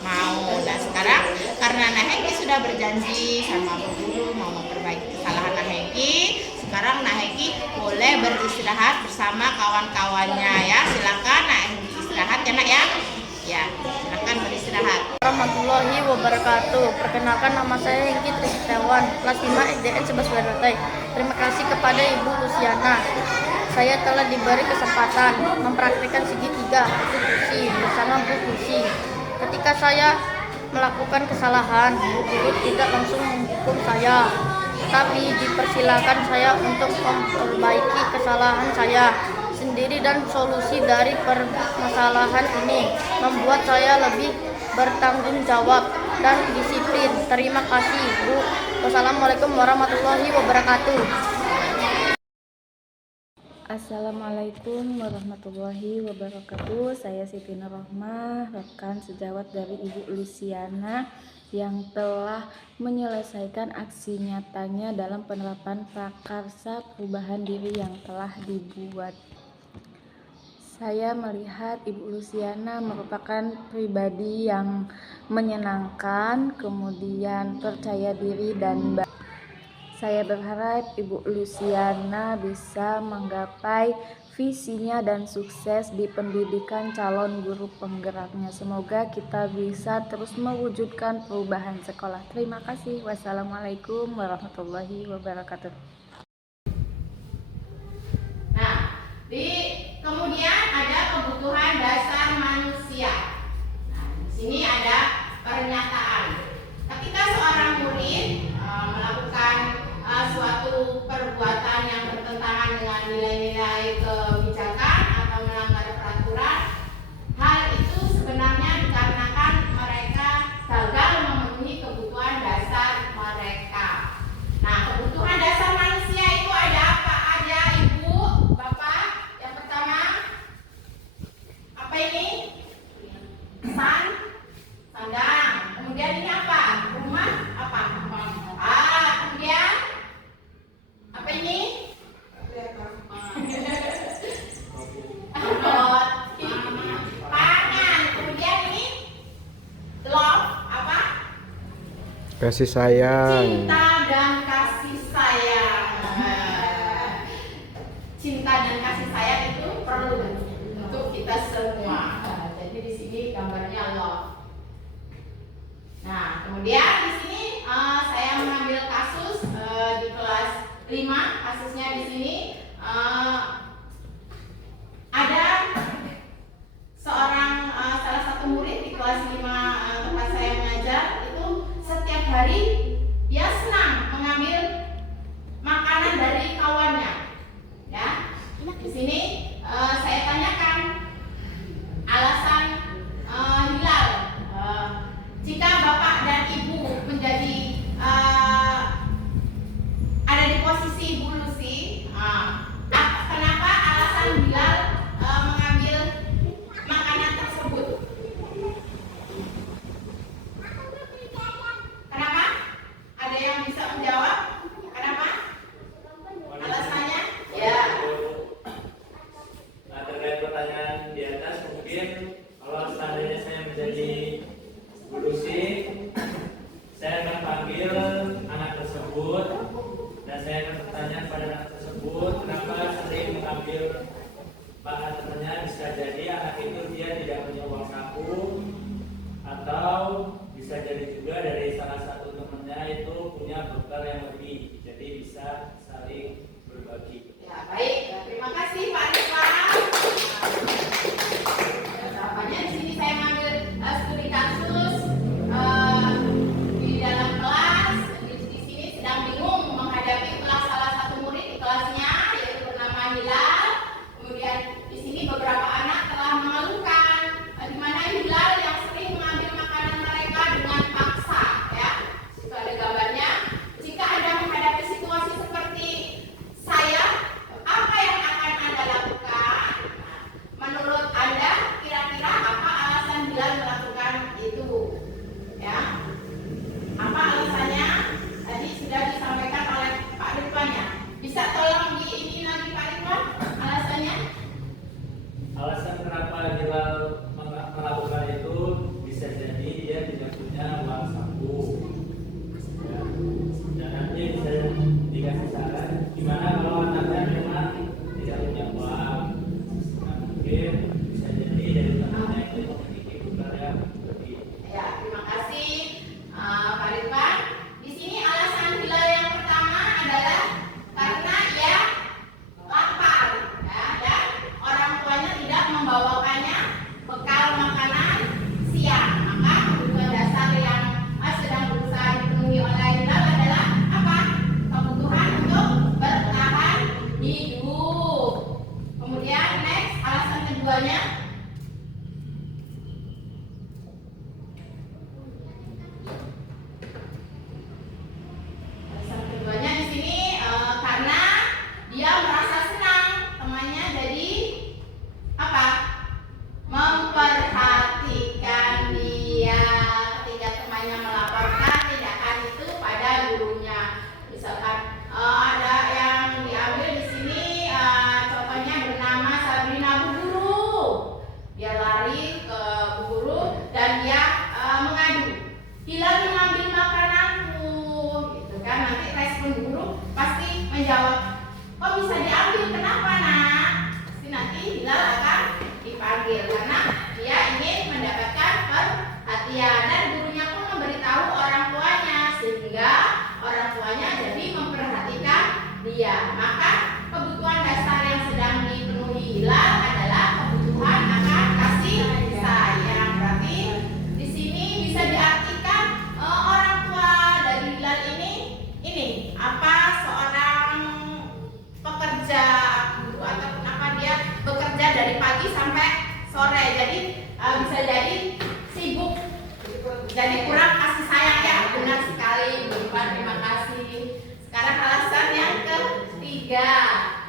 Mau. Nah, sekarang karena Nah Hengki sudah berjanji sama Bu Guru mau memperbaiki kesalahan Nah Hengki, sekarang Nah Hengki boleh beristirahat bersama kawan-kawannya ya. Silakan Nah Hengki istirahat ya nak ya. Ya, silakan beristirahat. Warahmatullahi wabarakatuh. Perkenalkan, nama saya Hengki Trisetiawan, kelas 5 SDN 11 Bairata. Terima kasih kepada Ibu Luciana. Saya telah diberi kesempatan mempraktikkan segitiga restitusi bersama Bu Lucy. Ketika saya melakukan kesalahan, Bu Guru tidak langsung menghukum saya, tapi dipersilakan saya untuk memperbaiki kesalahan saya sendiri ide dan solusi dari permasalahan ini, membuat saya lebih bertanggung jawab dan disiplin. Terima kasih, Bu. Wassalamualaikum warahmatullahi wabarakatuh. Assalamualaikum warahmatullahi wabarakatuh. Saya Siti Nurrohmah, rekan sejawat dari Ibu Luciana yang telah menyelesaikan aksi nyatanya dalam penerapan prakarsa perubahan diri yang telah dibuat. Saya melihat Ibu Luciana merupakan pribadi yang menyenangkan, kemudian percaya diri dan baik. Saya berharap Ibu Luciana bisa menggapai visinya dan sukses di pendidikan calon guru penggeraknya. Semoga kita bisa terus mewujudkan perubahan sekolah. Terima kasih. Wassalamualaikum warahmatullahi wabarakatuh. Nah, kemudian ada kebutuhan dasar manusia. Nah, di sini ada pernyataan. Ketika seorang murid melakukan suatu perbuatan yang bertentangan dengan nilai-nilai kebijakan atau melanggar peraturan, hal itu sebenarnya dikarenakan mereka gagal memenuhi kebutuhan dasar mereka. Nah, kebutuhan dasar manusia itu ada apa aja, Ibu, Bapak? Yang pertama, apa ini? Sandang. Kemudian ini apa? Rumah apa? Kemudian apa ini? Pangan. Kemudian ini love apa? Kasih sayang. Cinta dan kasih sayang. Cinta dan kasih sayang itu perlu untuk kita semua. Jadi di sini gambarnya love. Nah, kemudian di sini saya mengambil kasus di kelas 5. Kasusnya di sini ada salah satu murid di kelas 5 tempat saya mengajar itu setiap hari dia senang mengambil makanan dari kawannya. Ya, di sini saya tanyakan alasan Hilal. Jika Bapak dan Ibu menjadi ada di posisi Ibu Lucy, kenapa alasan Hilal mengambil makanan tersebut? Kenapa? Ada yang bisa menjawab? Kenapa? Alasannya? Ya. Nah, terkait pertanyaan di atas, mungkin kalau seandainya saya menjadi Lucy, saya akan panggil anak tersebut dan saya akan bertanya pada anak tersebut kenapa sering mengambil bahan temannya. Bisa jadi anak itu dia tidak punya uang saku, atau bisa jadi juga dari salah satu temannya itu punya bekal yang lebih, jadi bisa saling berbagi. Ya, baik. Terima kasih Pak Rizwan. Jawabannya di sini saya mengambil studi kasus di dalam kelas. Di sini sedang bingung menghadapi kelas salah satu murid di kelasnya yaitu bernama Hilal. Kemudian di sini beberapa anak telah mengeluhkan di mana Hilal yang sering mengambil makanan mereka dengan paksa. Ya, situ ada gambarnya. Jika Anda menghadapi situasi seperti bisa diambil. Kenapa nak? Pasti nanti Hilal akan dipanggil karena dia ingin mendapatkan perhatian, dan gurunya pun memberitahu orang tuanya sehingga orang tuanya jadi memperhatikan dia. Maka kebutuhan dasar yang sedang dipenuhi Hilal adalah kebutuhan akan kasih sayang. Berarti di sini bisa diartikan orang tua dari Hilal ini apa, seorang pekerja guru ataupun apa, dia bekerja dari pagi sampai sore, jadi bisa jadi sibuk, jadi kurang kasih sayang ya. Benar sekali Bu Ipa, terima kasih. Sekarang alasan yang ketiga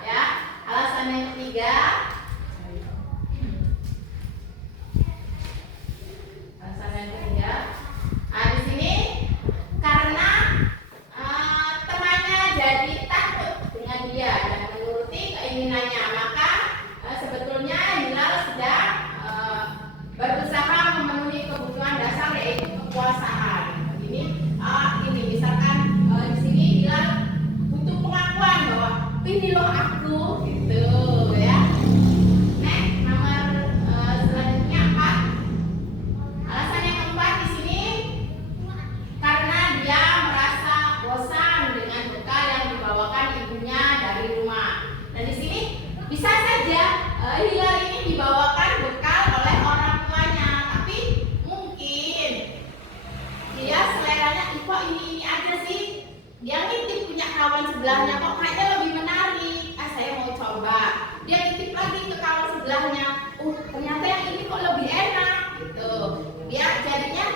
ya, alasan yang ketiga. Nah, di sini karena temannya jadi takut dengan dia dan menuruti keinginannya, maka sebetulnya Hilal sedang berusaha memenuhi kebutuhan dasar, yaitu kekuasaan. Ini misalkan di sini Hilal butuh pengakuan bahwa ini loh aku, gitu ya. Next, nomor selanjutnya 4. Alasan yang keempat di sini karena dia merasa bosan dengan bekal yang dibawakan ibunya dari rumah. Dan di sini bisa saja Hilal ini dibawakan bekal oleh orang tuanya, tapi mungkin dia seleranya kok ini aja sih. Dia ngintip punya kawan sebelahnya, kok kayaknya lebih menarik. Saya mau coba. Dia ngintip lagi ke kawan sebelahnya, ternyata yang ini kok lebih enak, gitu. Dia jadinya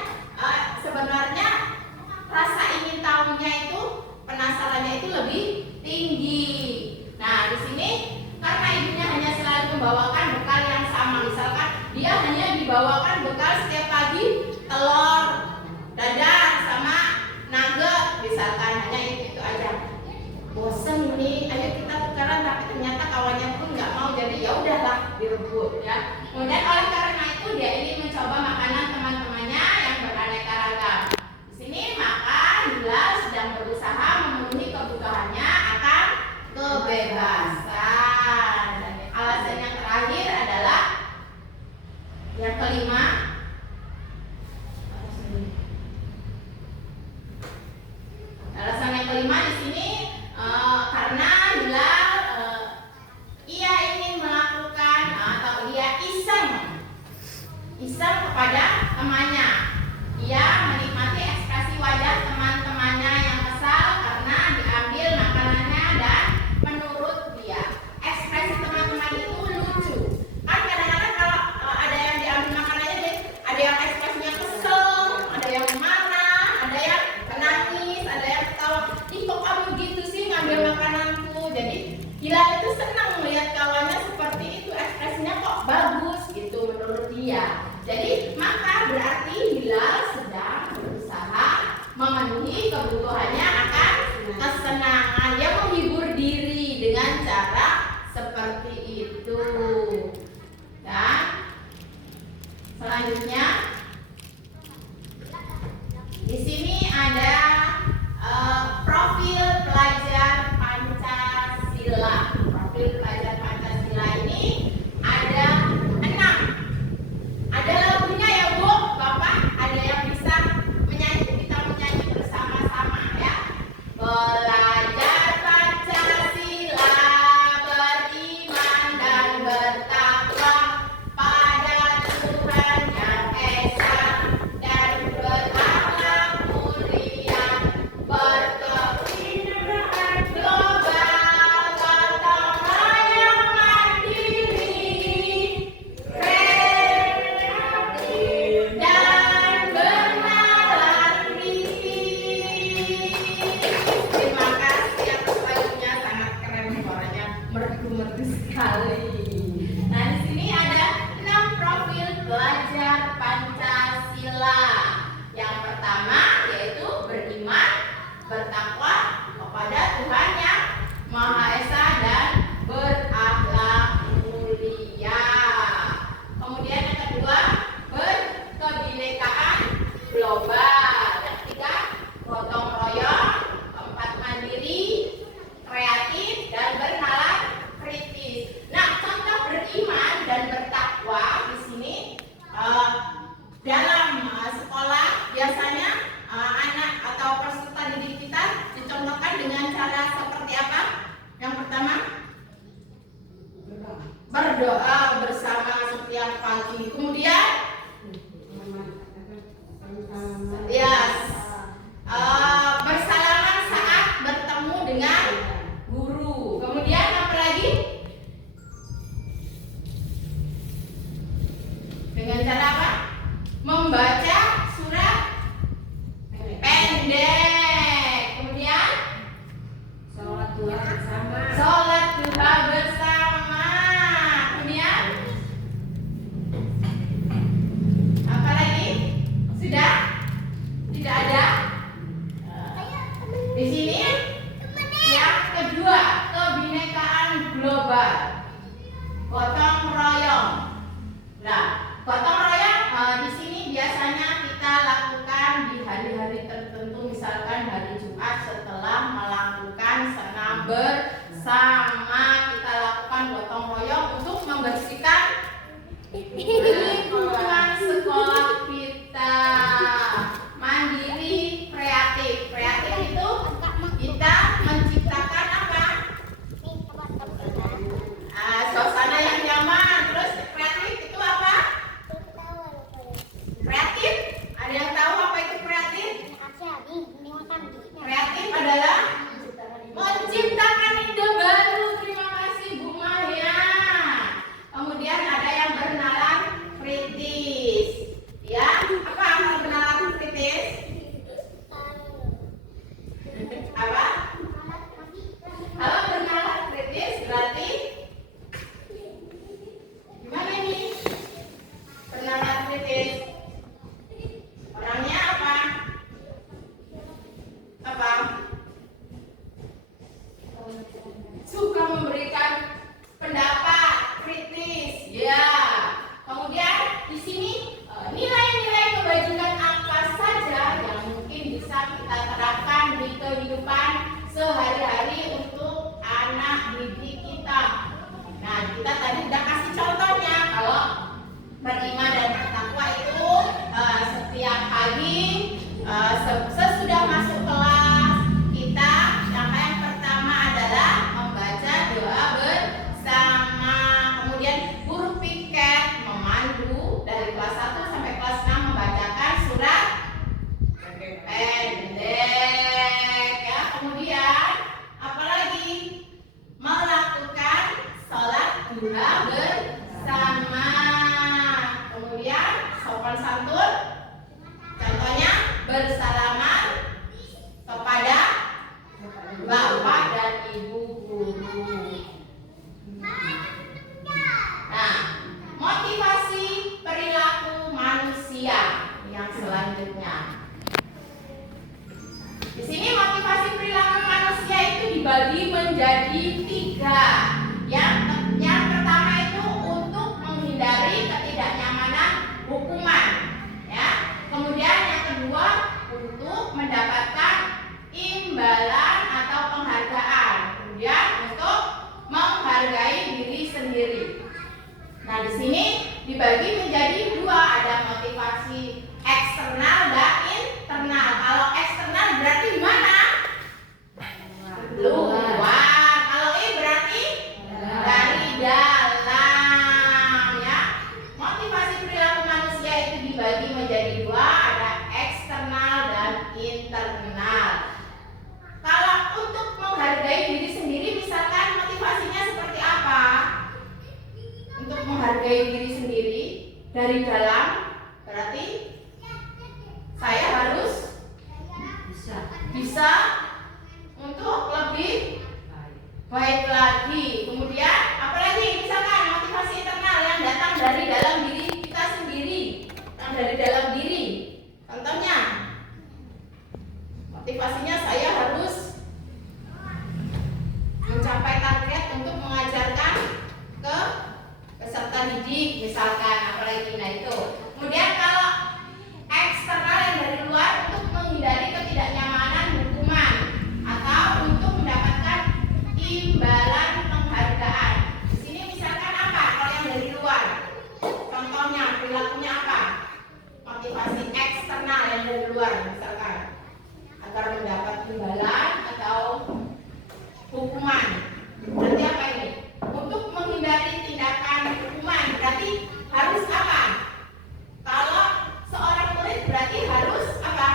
sebenarnya rasa ingin tahunya itu, penasarannya itu lebih tinggi. Nah, di sini karena ibunya hanya selalu membawakan bekal yang sama, misalkan dia hanya dibawakan bekal setiap pagi telur dadar sama nugget, misalkan hanya itu aja. Bosan nih, ayo kita tukaran, tapi ternyata kawannya pun nggak mau, jadi ya udahlah direbut ya. Kemudian oleh karena itu dia ingin mencoba makanan teman-temannya yang beraneka ragam. Di sini maka Hilal sedang berusaha memenuhi kebutuhannya akan kebebasan. Dan alasan yang terakhir adalah yang kelima. Alasan yang kelima di sini karena Hilal ia ingin melakukan atau dia iseng kepada temannya. Ia menikmati ekspresi wajah teman-temannya yang kesal karena diambil makanannya, dan menurut dia ekspresi teman-teman itu lucu. Kan kadang-kadang kalau ada yang diambil makanannya, ada yang ekspresinya kesel, ada yang marah, ada yang menangis, ada yang ketawa. Ih, kok kamu gitu sih ngambil makananku? Jadi Hilal itu senang melihat kawannya seperti itu, ekspresinya kok bagus gitu menurut dia. Jadi maka berarti Hilal sedang berusaha memenuhi kebutuhannya akan kesenangan. Dia menghibur diri dengan cara seperti itu. Dan selanjutnya di sini ada profil pelajar Pancasila. Profil pelajar Pancasila ini ada 6. Ada lagunya ya Bu, Bapak, ada yang bisa menyanyi, kita menyanyi bersama-sama ya. Belajar Pancasila, beriman dan bertakwa pada Tuhan yang esa, dan berakhlak mulia, berkeindahan global, gotong royong mandiri, dan bernalar diri. Terima kasih atas lagunya, sangat keren, suaranya merdu-merdu sekali. Nah, di sini ada 6 profil pelajar Pancasila. Yang pertama yaitu beriman, bertakwa kepada Tuhan yang Maha Esa, dan berakhlak mulia. Kemudian yang kedua, berkebinekaan global. Yang ketiga, gotong royong. Keempat, mandiri, kreatif, dan bernalar Di sini yang kedua, kebinekaan global. Gotong royong. Nah, gotong royong di sini biasanya kita lakukan di hari-hari tertentu, misalkan hari Jumat setelah melakukan senam bersama, kita lakukan gotong royong untuk membersihkan lingkungan sekolah kita. Mandiri, kreatif. Kreatif itu kita menciptakan apa? Suasana yang nyaman. Terus kreatif itu apa? Kreatif? Ada yang tahu apa itu kreatif? Kreatif adalah menciptakan ide baru. Terima kasih Bu Maya. Kemudian ada yang bernalar kritis. Ya, apa kalau bernalar kritis? Apa? Kalau bernalar kritis berarti gimana ini? Bernalar kritis. Orangnya apa? Apa? Suka memberikan pendapat kritis. Ya. Kemudian di sini nilai-nilai kebajikan apa saja yang mungkin bisa kita terapkan di kehidupan sehari-hari untuk anak didik kita. Nah, kita tadi udah kasih contohnya kalau beriman dan bertakwa itu setiap pagi sesudah masuk kelas kita yang pertama adalah membaca doa bersama. Kemudian guru piket memandu dari kelas 1 sampai kelas 6 membacakan surat pendek ya. Kemudian apalagi melakukan sholat duha bersama. Kemudian sopan santun, contohnya bersalaman kepada bapak dan ibu guru. Nah, motivasi perilaku manusia yang selanjutnya. Di sini motivasi perilaku manusia itu dibagi menjadi 3. Yang pertama itu untuk menghindari ketidaknyamanan hukuman, ya. Kemudian yang kedua untuk mendapatkan imbalan atau penghargaan. Kemudian untuk menghargai diri sendiri. Nah, di sini dibagi menjadi 2, ada motivasi eksternal dan internal. Kalau eksternal berarti gimana? Luar. Kalau ini berarti dari dalam, ya. Motivasi perilaku manusia itu dibagi menjadi 2, ada eksternal dan internal. Kalau untuk menghargai diri sendiri, misalkan motivasinya seperti apa? Untuk menghargai diri sendiri dari dalam berarti saya harus bisa untuk lebih baik lagi. Kemudian apalagi misalkan motivasi internal yang datang dari dalam diri kita sendiri, yang dari dalam diri. Contohnya motivasinya saya harus mencapai target untuk mengajarkan ke peserta didik misalkan, apalagi. Nah itu. Kemudian kalau eksternal yang dari luar untuk menghindari ketidaknyamanan hukuman atau untuk mendapatkan imbalan penghargaan. Di sini misalkan apa? Kalau yang dari luar, contohnya perilakunya apa? Motivasi eksternal yang dari luar misalkan agar mendapat imbalan atau hukuman. Berarti apa ini? Untuk menghindari tindakan hukuman berarti harus apa? Kalau seorang murid berarti harus apa?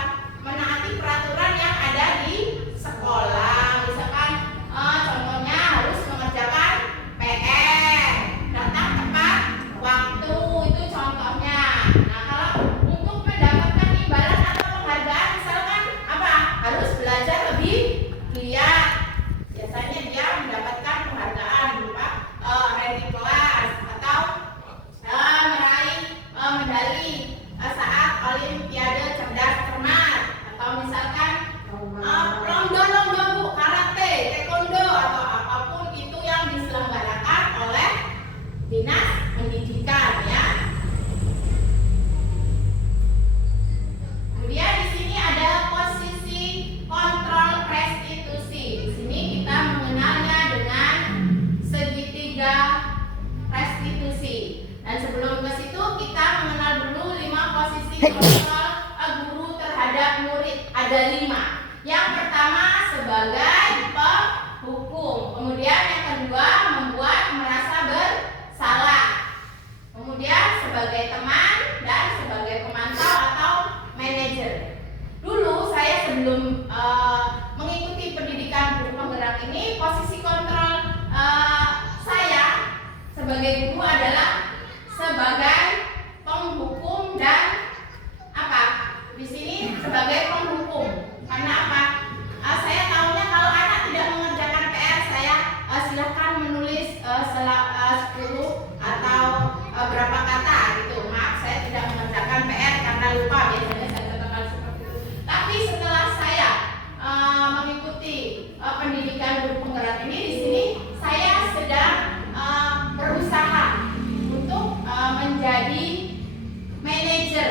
Menaati peraturan yang ada di sekolah. Misalkan contohnya harus mengerjakan PR, datang tepat waktu, itu contohnya. Nah, kalau untuk mendapatkan imbalan atau penghargaan misalkan apa? Harus belajar lebih giat. Biasanya dia kontrol guru terhadap murid ada 5. Yang pertama sebagai penghukum, kemudian yang kedua membuat merasa bersalah, kemudian sebagai teman dan sebagai pemantau atau manajer. Dulu saya sebelum mengikuti pendidikan guru penggerak ini, posisi kontrol saya sebagai guru adalah sebagai penghukum dan apa? Di sini sebagai penghukum. Karena apa? Saya tahunya kalau anak tidak mengerjakan PR, saya silahkan menulis 10 atau berapa kata gitu. Maaf, saya tidak mengerjakan PR karena lupa, biasanya saya katakan seperti itu. Tapi setelah saya mengikuti pendidikan guru penggerak ini, di sini saya sedang berusaha untuk menjadi manajer,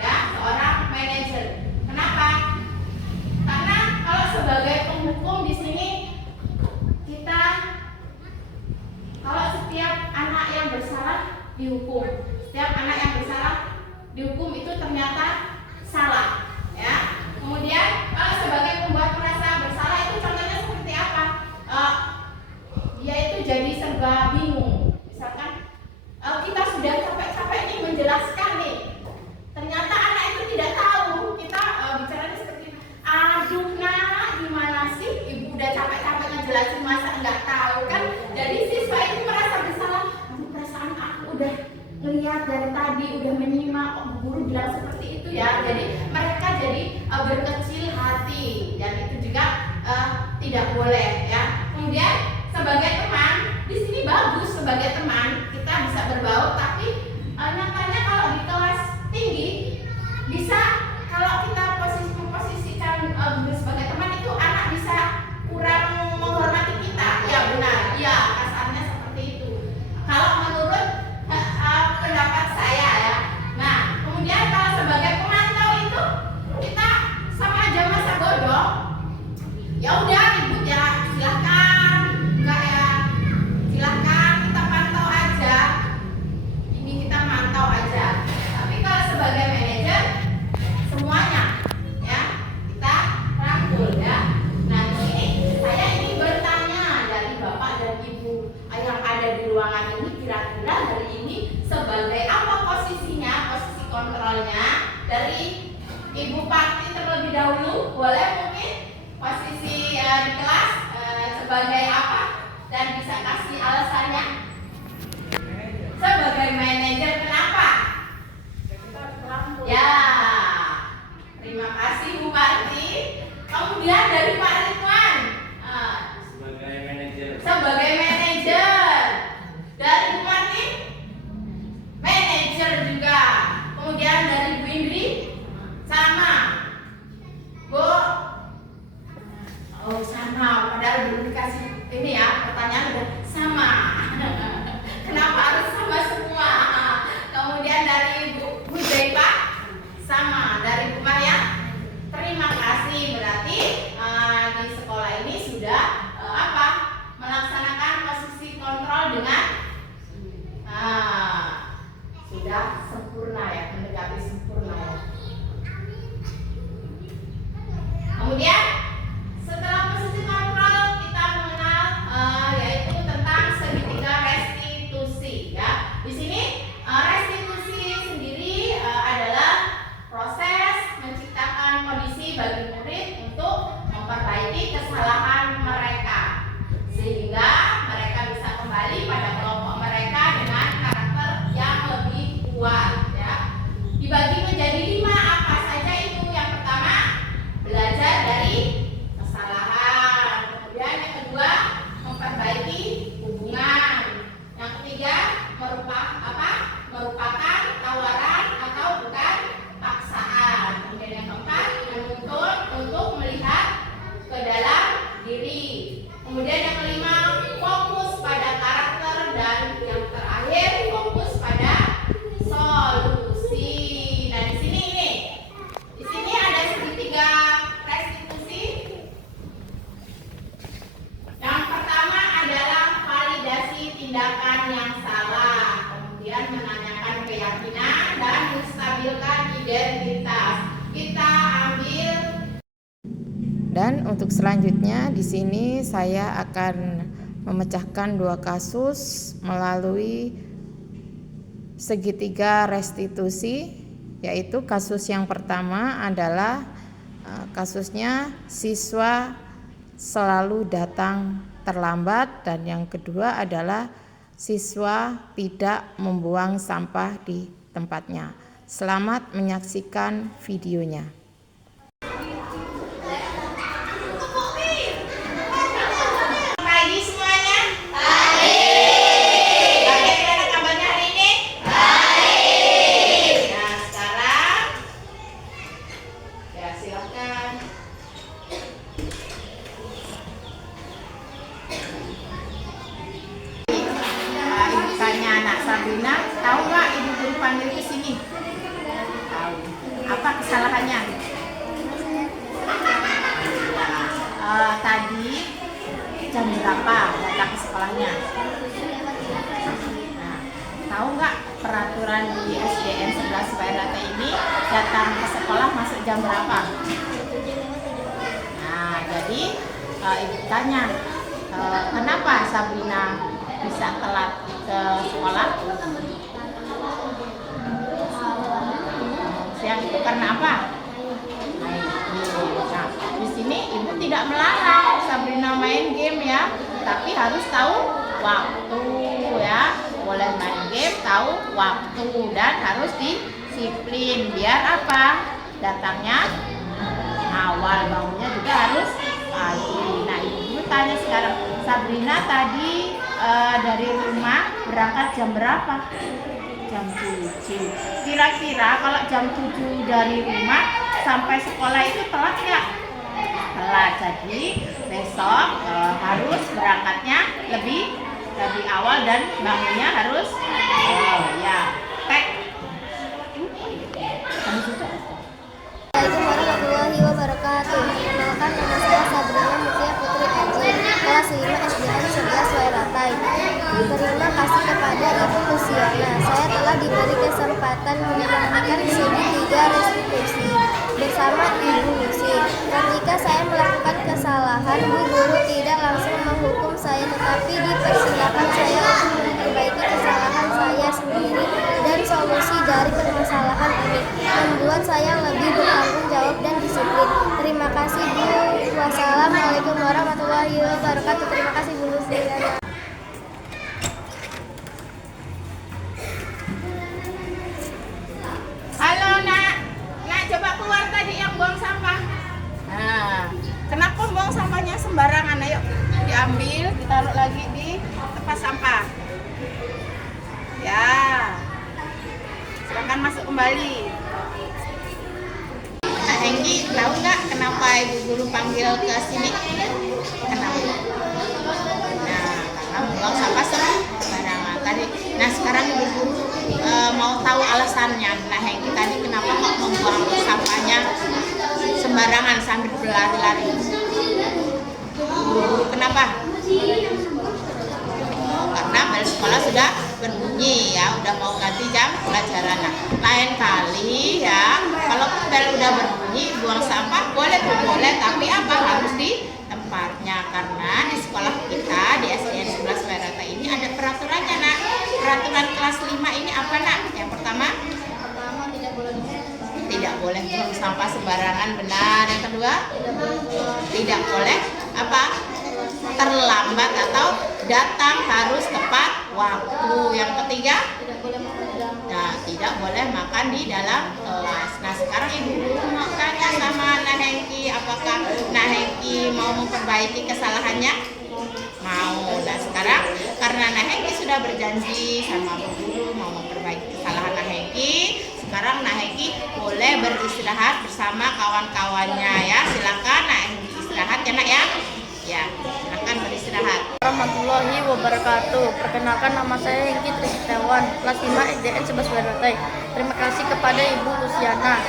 ya, seorang manajer. Kenapa? Karena kalau sebagai penghukum di sini kita, kalau setiap anak yang bersalah dihukum, setiap anak yang bersalah dihukum itu ternyata salah, ya. Kemudian kalau sebagai pembuat merasa bersalah itu contohnya seperti apa? Dia itu jadi serba bingung. Misalkan kita sudah capek-capek nih menjelaskan nih, ternyata anak itu tidak tahu. Kita bicaranya seperti, aduh nak, gimana sih, ibu udah capek-capek ngejelasin masa nggak tahu kan? Jadi siswa itu merasa bersalah. Aduh, perasaan aku udah ngelihat dari tadi, udah menyimak, guru bilang seperti itu ya. Jadi mereka jadi berkecil hati, dan itu juga tidak boleh, ya. Kemudian sebagai teman, di sini bagus sebagai teman kita bisa berbaur, tapi nyatanya kalau di kelas tinggi bisa, kalau kita memposisikan guru sebagai teman itu anak bisa kurang menghormati kita, ya benar, ya kasarnya seperti itu. Kalau menurut pendapat saya, ya. Nah, kemudian kalau sebagai pemantau itu kita sama aja masa bodoh. Ya udah ribut ya, silahkan, enggak ya, silahkan kita pantau aja. Ini kita mantau aja. Tapi kalau sebagai manajer semuanya, ya, kita rangkul, ya. Nah, ini saya ingin bertanya dari Bapak dan Ibu yang ada di ruangan ini, kira-kira hari ini sebagai apa posisinya, posisi kontrolnya dari Ibu Parti terlebih dahulu, boleh mungkin posisi di kelas sebagai apa dan bisa kasih alasannya. Sebagai manajer, kenapa? Ya, terima kasih Bu Parti. Kemudian dari Pak Ridwan, Sebagai manajer. sebagai manajer. Dari Bu Marti, manajer juga. Kemudian dari Bu Indri, sama. Bu, oh sama, padahal belum dikasih ini ya, pertanyaan udah sama. Kenapa harus sama semua? Kemudian dari Bu Zaifa, sama. Dari Bu Maya, terima kasih. Berarti di sekolah ini sudah melaksanakan posisi kontrol dengan sudah sempurna, ya, mendekati sempurna, ya. Kemudian setelah posisi kontrol kita mengenal yaitu tentang segitiga restitusi, ya. Di sini restitusi sendiri adalah proses menciptakan kondisi bagi murid untuk untuk selanjutnya di sini saya akan memecahkan 2 kasus melalui segitiga restitusi, yaitu kasus yang pertama adalah kasusnya siswa selalu datang terlambat, dan yang kedua adalah siswa tidak membuang sampah di tempatnya. Selamat menyaksikan videonya. Pagi semuanya. Baik. Bagaimana kabarnya hari ini? Baik. Nah, sekarang ya silakan. Ibu tanya anak Sabrina, tahu nggak ibu guru panggil ke sini? Tahu. Apa kesalahannya? Tadi jam berapa datang ke sekolahnya? Nah, tahu nggak peraturan di SDN 11 Wairata ini datang ke sekolah masuk jam berapa? Nah, jadi ibu tanya, kenapa Sabrina bisa telat ke sekolah? Siang itu karena apa? Nah, di sini ibu tidak melarang Sabrina main game ya, tapi harus tahu waktu ya. Boleh main game, tahu waktu, dan harus disiplin. Biar apa? Datangnya awal, bangunnya juga harus pagi. Nah, ibu tanya sekarang, Sabrina tadi dari rumah berangkat jam berapa? Jam 7. Kira-kira kalau jam 7 dari rumah sampai sekolah itu telat nggak? Telat. Jadi besok harus berangkatnya lebih awal dan bangunnya harus Assalamualaikum warahmatullahi wabarakatuh. Perkenalkan, nama saya Sabrina Mutia Putri Aji, kelas 5 SDN 11 Wairatai. Terima kasih kepada Ibu Luciana. Saya telah diberi kesempatan menyampaikan segitiga restitusi bersama Ibu Lucy. Ketika saya melakukan kesalahan, Bu Guru tidak langsung menghukum saya, tetapi dipersilakan saya untuk memperbaiki kesalahan saya sendiri, dan solusi dari permasalahan ini membuat saya lebih bertanggung jawab dan disiplin. Terima kasih Bu. Wassalamualaikum warahmatullahi wabarakatuh. Terima kasih Bu Luciana. Halo nak, coba keluar tadi yang buang sampah. Nah, kenapa buang sampahnya sembarangan? Ayo diambil, ditaruh lagi di tempat sampah. Ya, silakan masuk kembali. Nah, Hengki, tahu nggak kenapa ibu guru panggil ke sini? Kenapa? Nah, karena buang sampah sembarangan tadi. Nah, sekarang ibu guru mau tahu alasannya. Nah, Hengki tadi kenapa kok membuang sampahnya sembarangan sambil berlari-lari? Guru kenapa? Karena bel sekolah sudah berbunyi ya, udah mau ganti jam pelajaran. Nah, lain kali ya, kalau bel udah berbunyi buang sampah boleh tuh, boleh, tapi apa, harus di tempatnya. Karena di sekolah kita di SDN 11 Wairata ini ada peraturannya nak. Peraturan kelas 5 ini apa nak? Yang pertama tidak boleh buang sampah sembarangan, benar. Yang kedua tidak boleh apa, terlambat atau datang harus tepat waktu. Yang ketiga tidak boleh makan di dalam kelas. Nah, sekarang ibu guru mau tanya sama Nah Hengki, apakah Nah Hengki mau memperbaiki kesalahannya? Mau. Nah, sekarang karena Nah Hengki sudah berjanji sama Bu Guru mau memperbaiki kesalahan Nah Hengki, sekarang Nah Hengki boleh beristirahat bersama kawan-kawannya ya. Silakan Nah Hengki istirahat ya nak ya. Ya, silakan beristirahat. Warahmatullahi wabarakatuh. Perkenalkan, nama saya Hengki Trisetiawan, kelas 5 SDN 11 Wairata. Terima kasih kepada Ibu Luciana.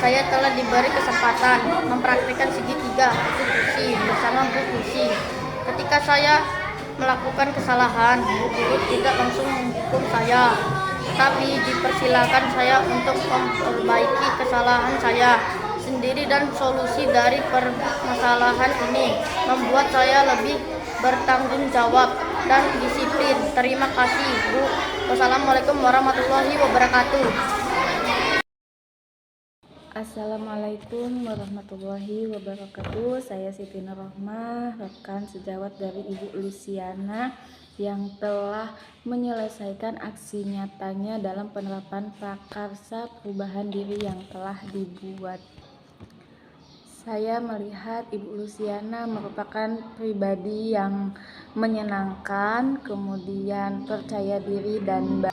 Saya telah diberi kesempatan mempraktikkan segitiga restitusi bersama Bu Lucy. Ketika saya melakukan kesalahan, Bu Guru tidak langsung menghukum saya, tapi dipersilakan saya untuk memperbaiki kesalahan saya sendiri dan solusi dari permasalahan ini membuat saya lebih bertanggung jawab dan disiplin. Terima kasih, Bu. Wassalamualaikum warahmatullahi wabarakatuh. Assalamualaikum warahmatullahi wabarakatuh. Saya Siti Nurrohmah, rekan sejawat dari Ibu Luciana yang telah menyelesaikan aksi nyatanya dalam penerapan prakarsa perubahan diri yang telah dibuat. Saya melihat Ibu Luciana merupakan pribadi yang menyenangkan, kemudian percaya diri dan baik.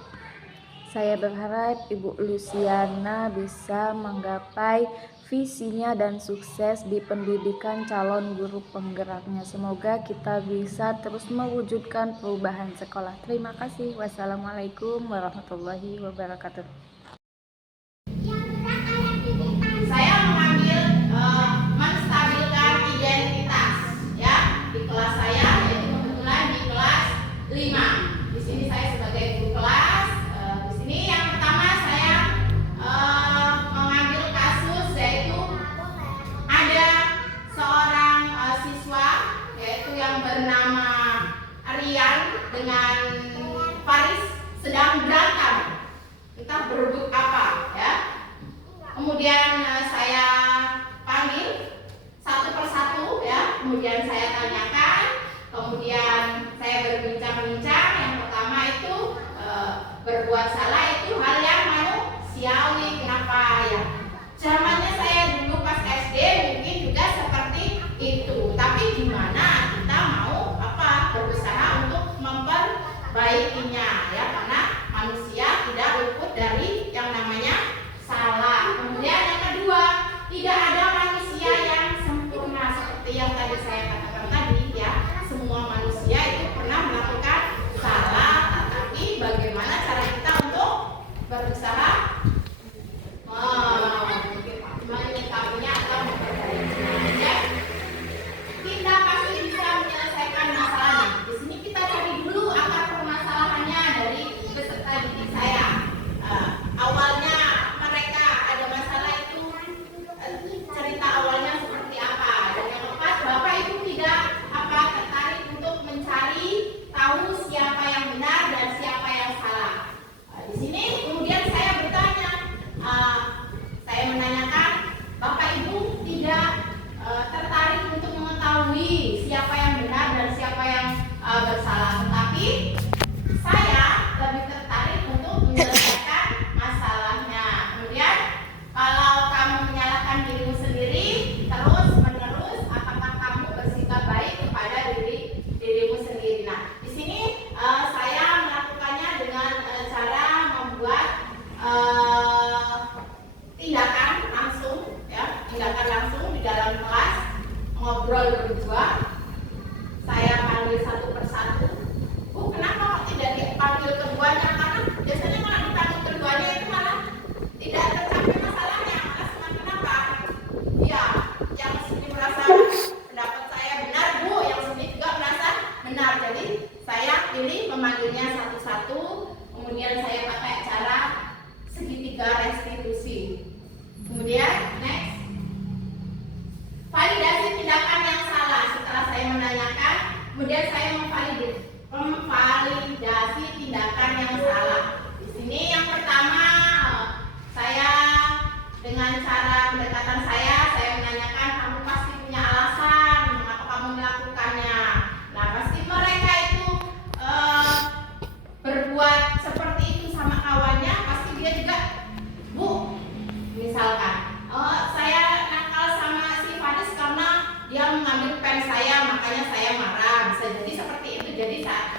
Saya berharap Ibu Luciana bisa menggapai visinya dan sukses di pendidikan calon guru penggeraknya. Semoga kita bisa terus mewujudkan perubahan sekolah. Terima kasih. Wassalamualaikum warahmatullahi wabarakatuh. Saya mengambil menstabilkan identitas ya di kelas saya, yaitu kebetulan di kelas 5. Di sini saya sebagai guru kelas. Di sini yang pertama saya mengambil kasus, yaitu ada seorang siswa yaitu yang bernama Rian dengan Faris sedang berantem, entah berebut apa ya. Kemudian saya panggil satu persatu ya, kemudian saya tanyakan, kemudian saya berbincang-bincang. Yang pertama itu berbuat salah itu hal yang manusiawi, kenapa ya? Zamannya saya dulu pas SD mungkin juga seperti itu, tapi gimana kita mau berusaha untuk memperbaikinya ya, karena manusia tidak luput dari yang namanya salah. Kemudian yang kedua, tidak ada manusia yang sempurna seperti yang tadi saya katakan tadi ya. Semua manusia itu pernah melakukan salah, tetapi bagaimana cara kita untuk berusaha menyikapinya atau memperbaikinya ya. Kita pasti bisa menyelesaikan masalahnya. Di sini kita cari dulu akar permasalahannya dari peserta didik saya. Awalnya mereka ada masalah itu, cerita awalnya seperti apa, dan yang lepas Bapak itu tidak tertarik untuk mencari tahu siapa yang benar dan siapa yang salah. Di sini kemudian saya bertanya, saya menanyakan, Bapak Ibu tidak tertarik untuk mengetahui siapa yang benar dan siapa yang bersalah, tetapi saya lebih tertarik untuk menyelesaikan masalahnya. Kemudian kalau kamu menyalahkan dirimu sendiri terus menerus, apakah kamu bersikap baik kepada dirimu sendiri? Nah, di sini saya melakukannya dengan cara membuat tindakan langsung di dalam kelas, ngobrol berdua. Saya panggil satu persatu. Bu, kenapa kok tidak dipanggil keduanya? Karena biasanya kalau dipanggil keduanya itu malah tidak tercapai masalahnya, malah cuma kenapa? Ya, yang sini merasa pendapat saya benar, Bu, yang sini juga merasa benar. Jadi saya pilih memanggilnya satu-satu. Kemudian saya pakai cara segitiga restitusi. Kemudian next, validasi tindakan yang salah. Setelah saya menanyakan, kemudian saya memvalidasi tindakan yang salah. Di sini yang pertama, saya dengan cara pendekatan saya menanyakan, kamu pasti punya alasan mengapa kamu melakukannya. Nah, pasti mereka itu berbuat seperti itu sama kawannya, pasti dia juga, Bu, misalkan saya nakal sama si Faris karena dia mengambil pen saya, makanya saya marah. Bisa jadi seperti itu. Jadi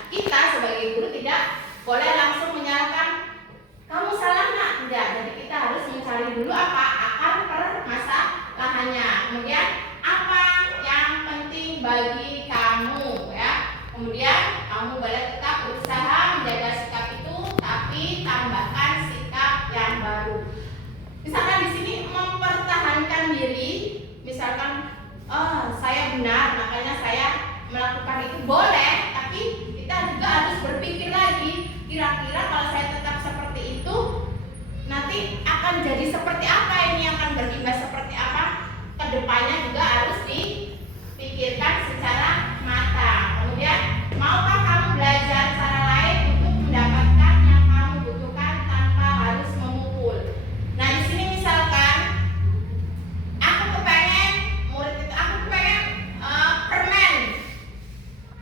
kita sebagai guru tidak boleh langsung menyalahkan, kamu salah nak, tidak. Jadi kita harus mencari dulu apa akar permasalahannya. Kemudian apa yang penting bagi kamu ya. Kemudian kamu boleh tetap berusaha menjaga sikap itu, tapi tambahkan sikap yang baru. Misalkan di sini mempertahankan diri, misalkan saya benar, makanya saya melakukan itu, boleh, tapi kita juga harus berpikir lagi, kira-kira kalau saya tetap seperti itu nanti akan jadi seperti apa, ini akan berimbas seperti apa kedepannya juga harus dipikirkan secara matang. Kemudian, maukah kamu belajar cara lain untuk mendapatkan yang kamu butuhkan tanpa harus memukul? Nah, di sini misalkan aku kepengen permen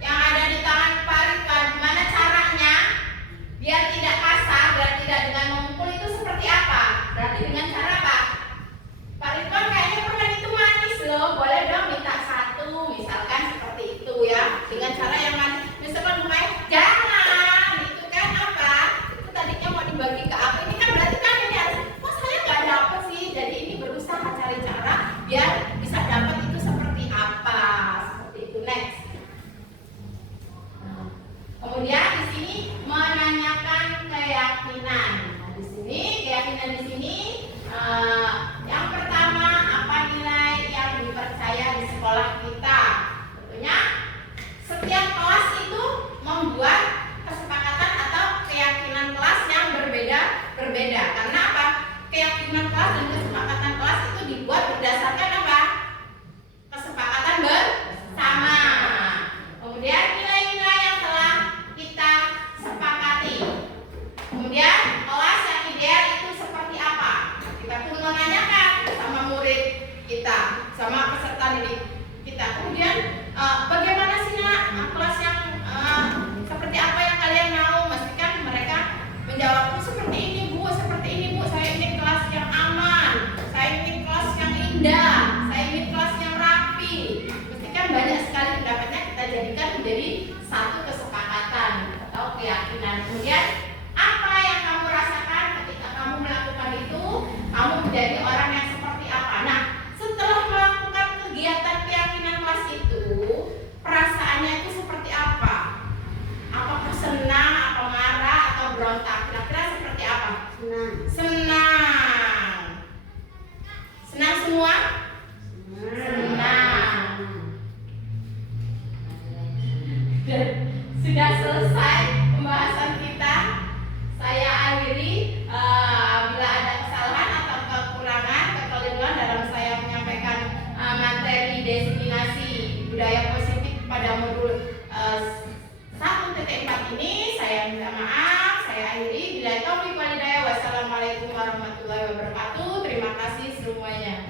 yang ada di tangan Pak Ridwan. Gimana caranya biar tidak kasar dan tidak dengan memukul itu seperti apa? Berarti dengan cara apa? Pak Ridwan, kayaknya permen itu manis loh, boleh dong minta satu, misalkan seperti itu ya, dengan cara yang manis. Misalkan jangan, itu kan apa? Itu tadinya mau dibagi ke aku, ini kan berarti kan ini harus, kok saya nggak dapet sih? Jadi ini berusaha cari cara biar bisa dapat itu seperti apa, seperti itu. Next. Kemudian di sini menanyakan keyakinan. Nah, di sini keyakinan di sini yang pertama, apa nilai yang dipercaya di sekolah kita? Tentunya setiap kelas itu membuat kesepakatan atau keyakinan kelas yang berbeda. Karena apa? Keyakinan kelas dan kesepakatan kelas itu dibuat berdasarkan apa? Kesepakatan bersama. Kemudian nilai-nilai yang telah kita sepakati. Kemudian kelas yang ideal itu seperti apa? Kita pun menanyakan sama murid kita, sama peserta didik kita. Kemudian bagaimana sih nak kelas yang seperti apa yang kalian mau? Pastikan mereka menjawab seperti ini bu, seperti ini bu. Saya ingin kelas yang aman, saya ingin kelas yang indah, saya ingin kelas yang rapi. Pastikan banyak sekali pendapatnya kita jadikan menjadi satu kesepakatan atau keyakinan. Kemudian apa yang kamu rasakan ketika kamu melakukan itu? Kamu menjadi orang yang seperti apa? Nah, setelah melakukan kegiatan keyakinan kelas itu, perasaannya itu seperti apa? Apakah senang, apa marah, atau berontak? Kira-kira seperti apa? Senang. Senang semua? Senang. Dan sudah selesai pembahasan kita. Saya akhiri. Bila ada kesalahan atau kekurangan, kekeliruan dalam saya menyampaikan materi desiminasi budaya positif pada modul 1.4 ini, saya minta maaf. Saya akhiri. Bila taufiq wal hidayah. Wassalamualaikum warahmatullahi wabarakatuh. Terima kasih semuanya.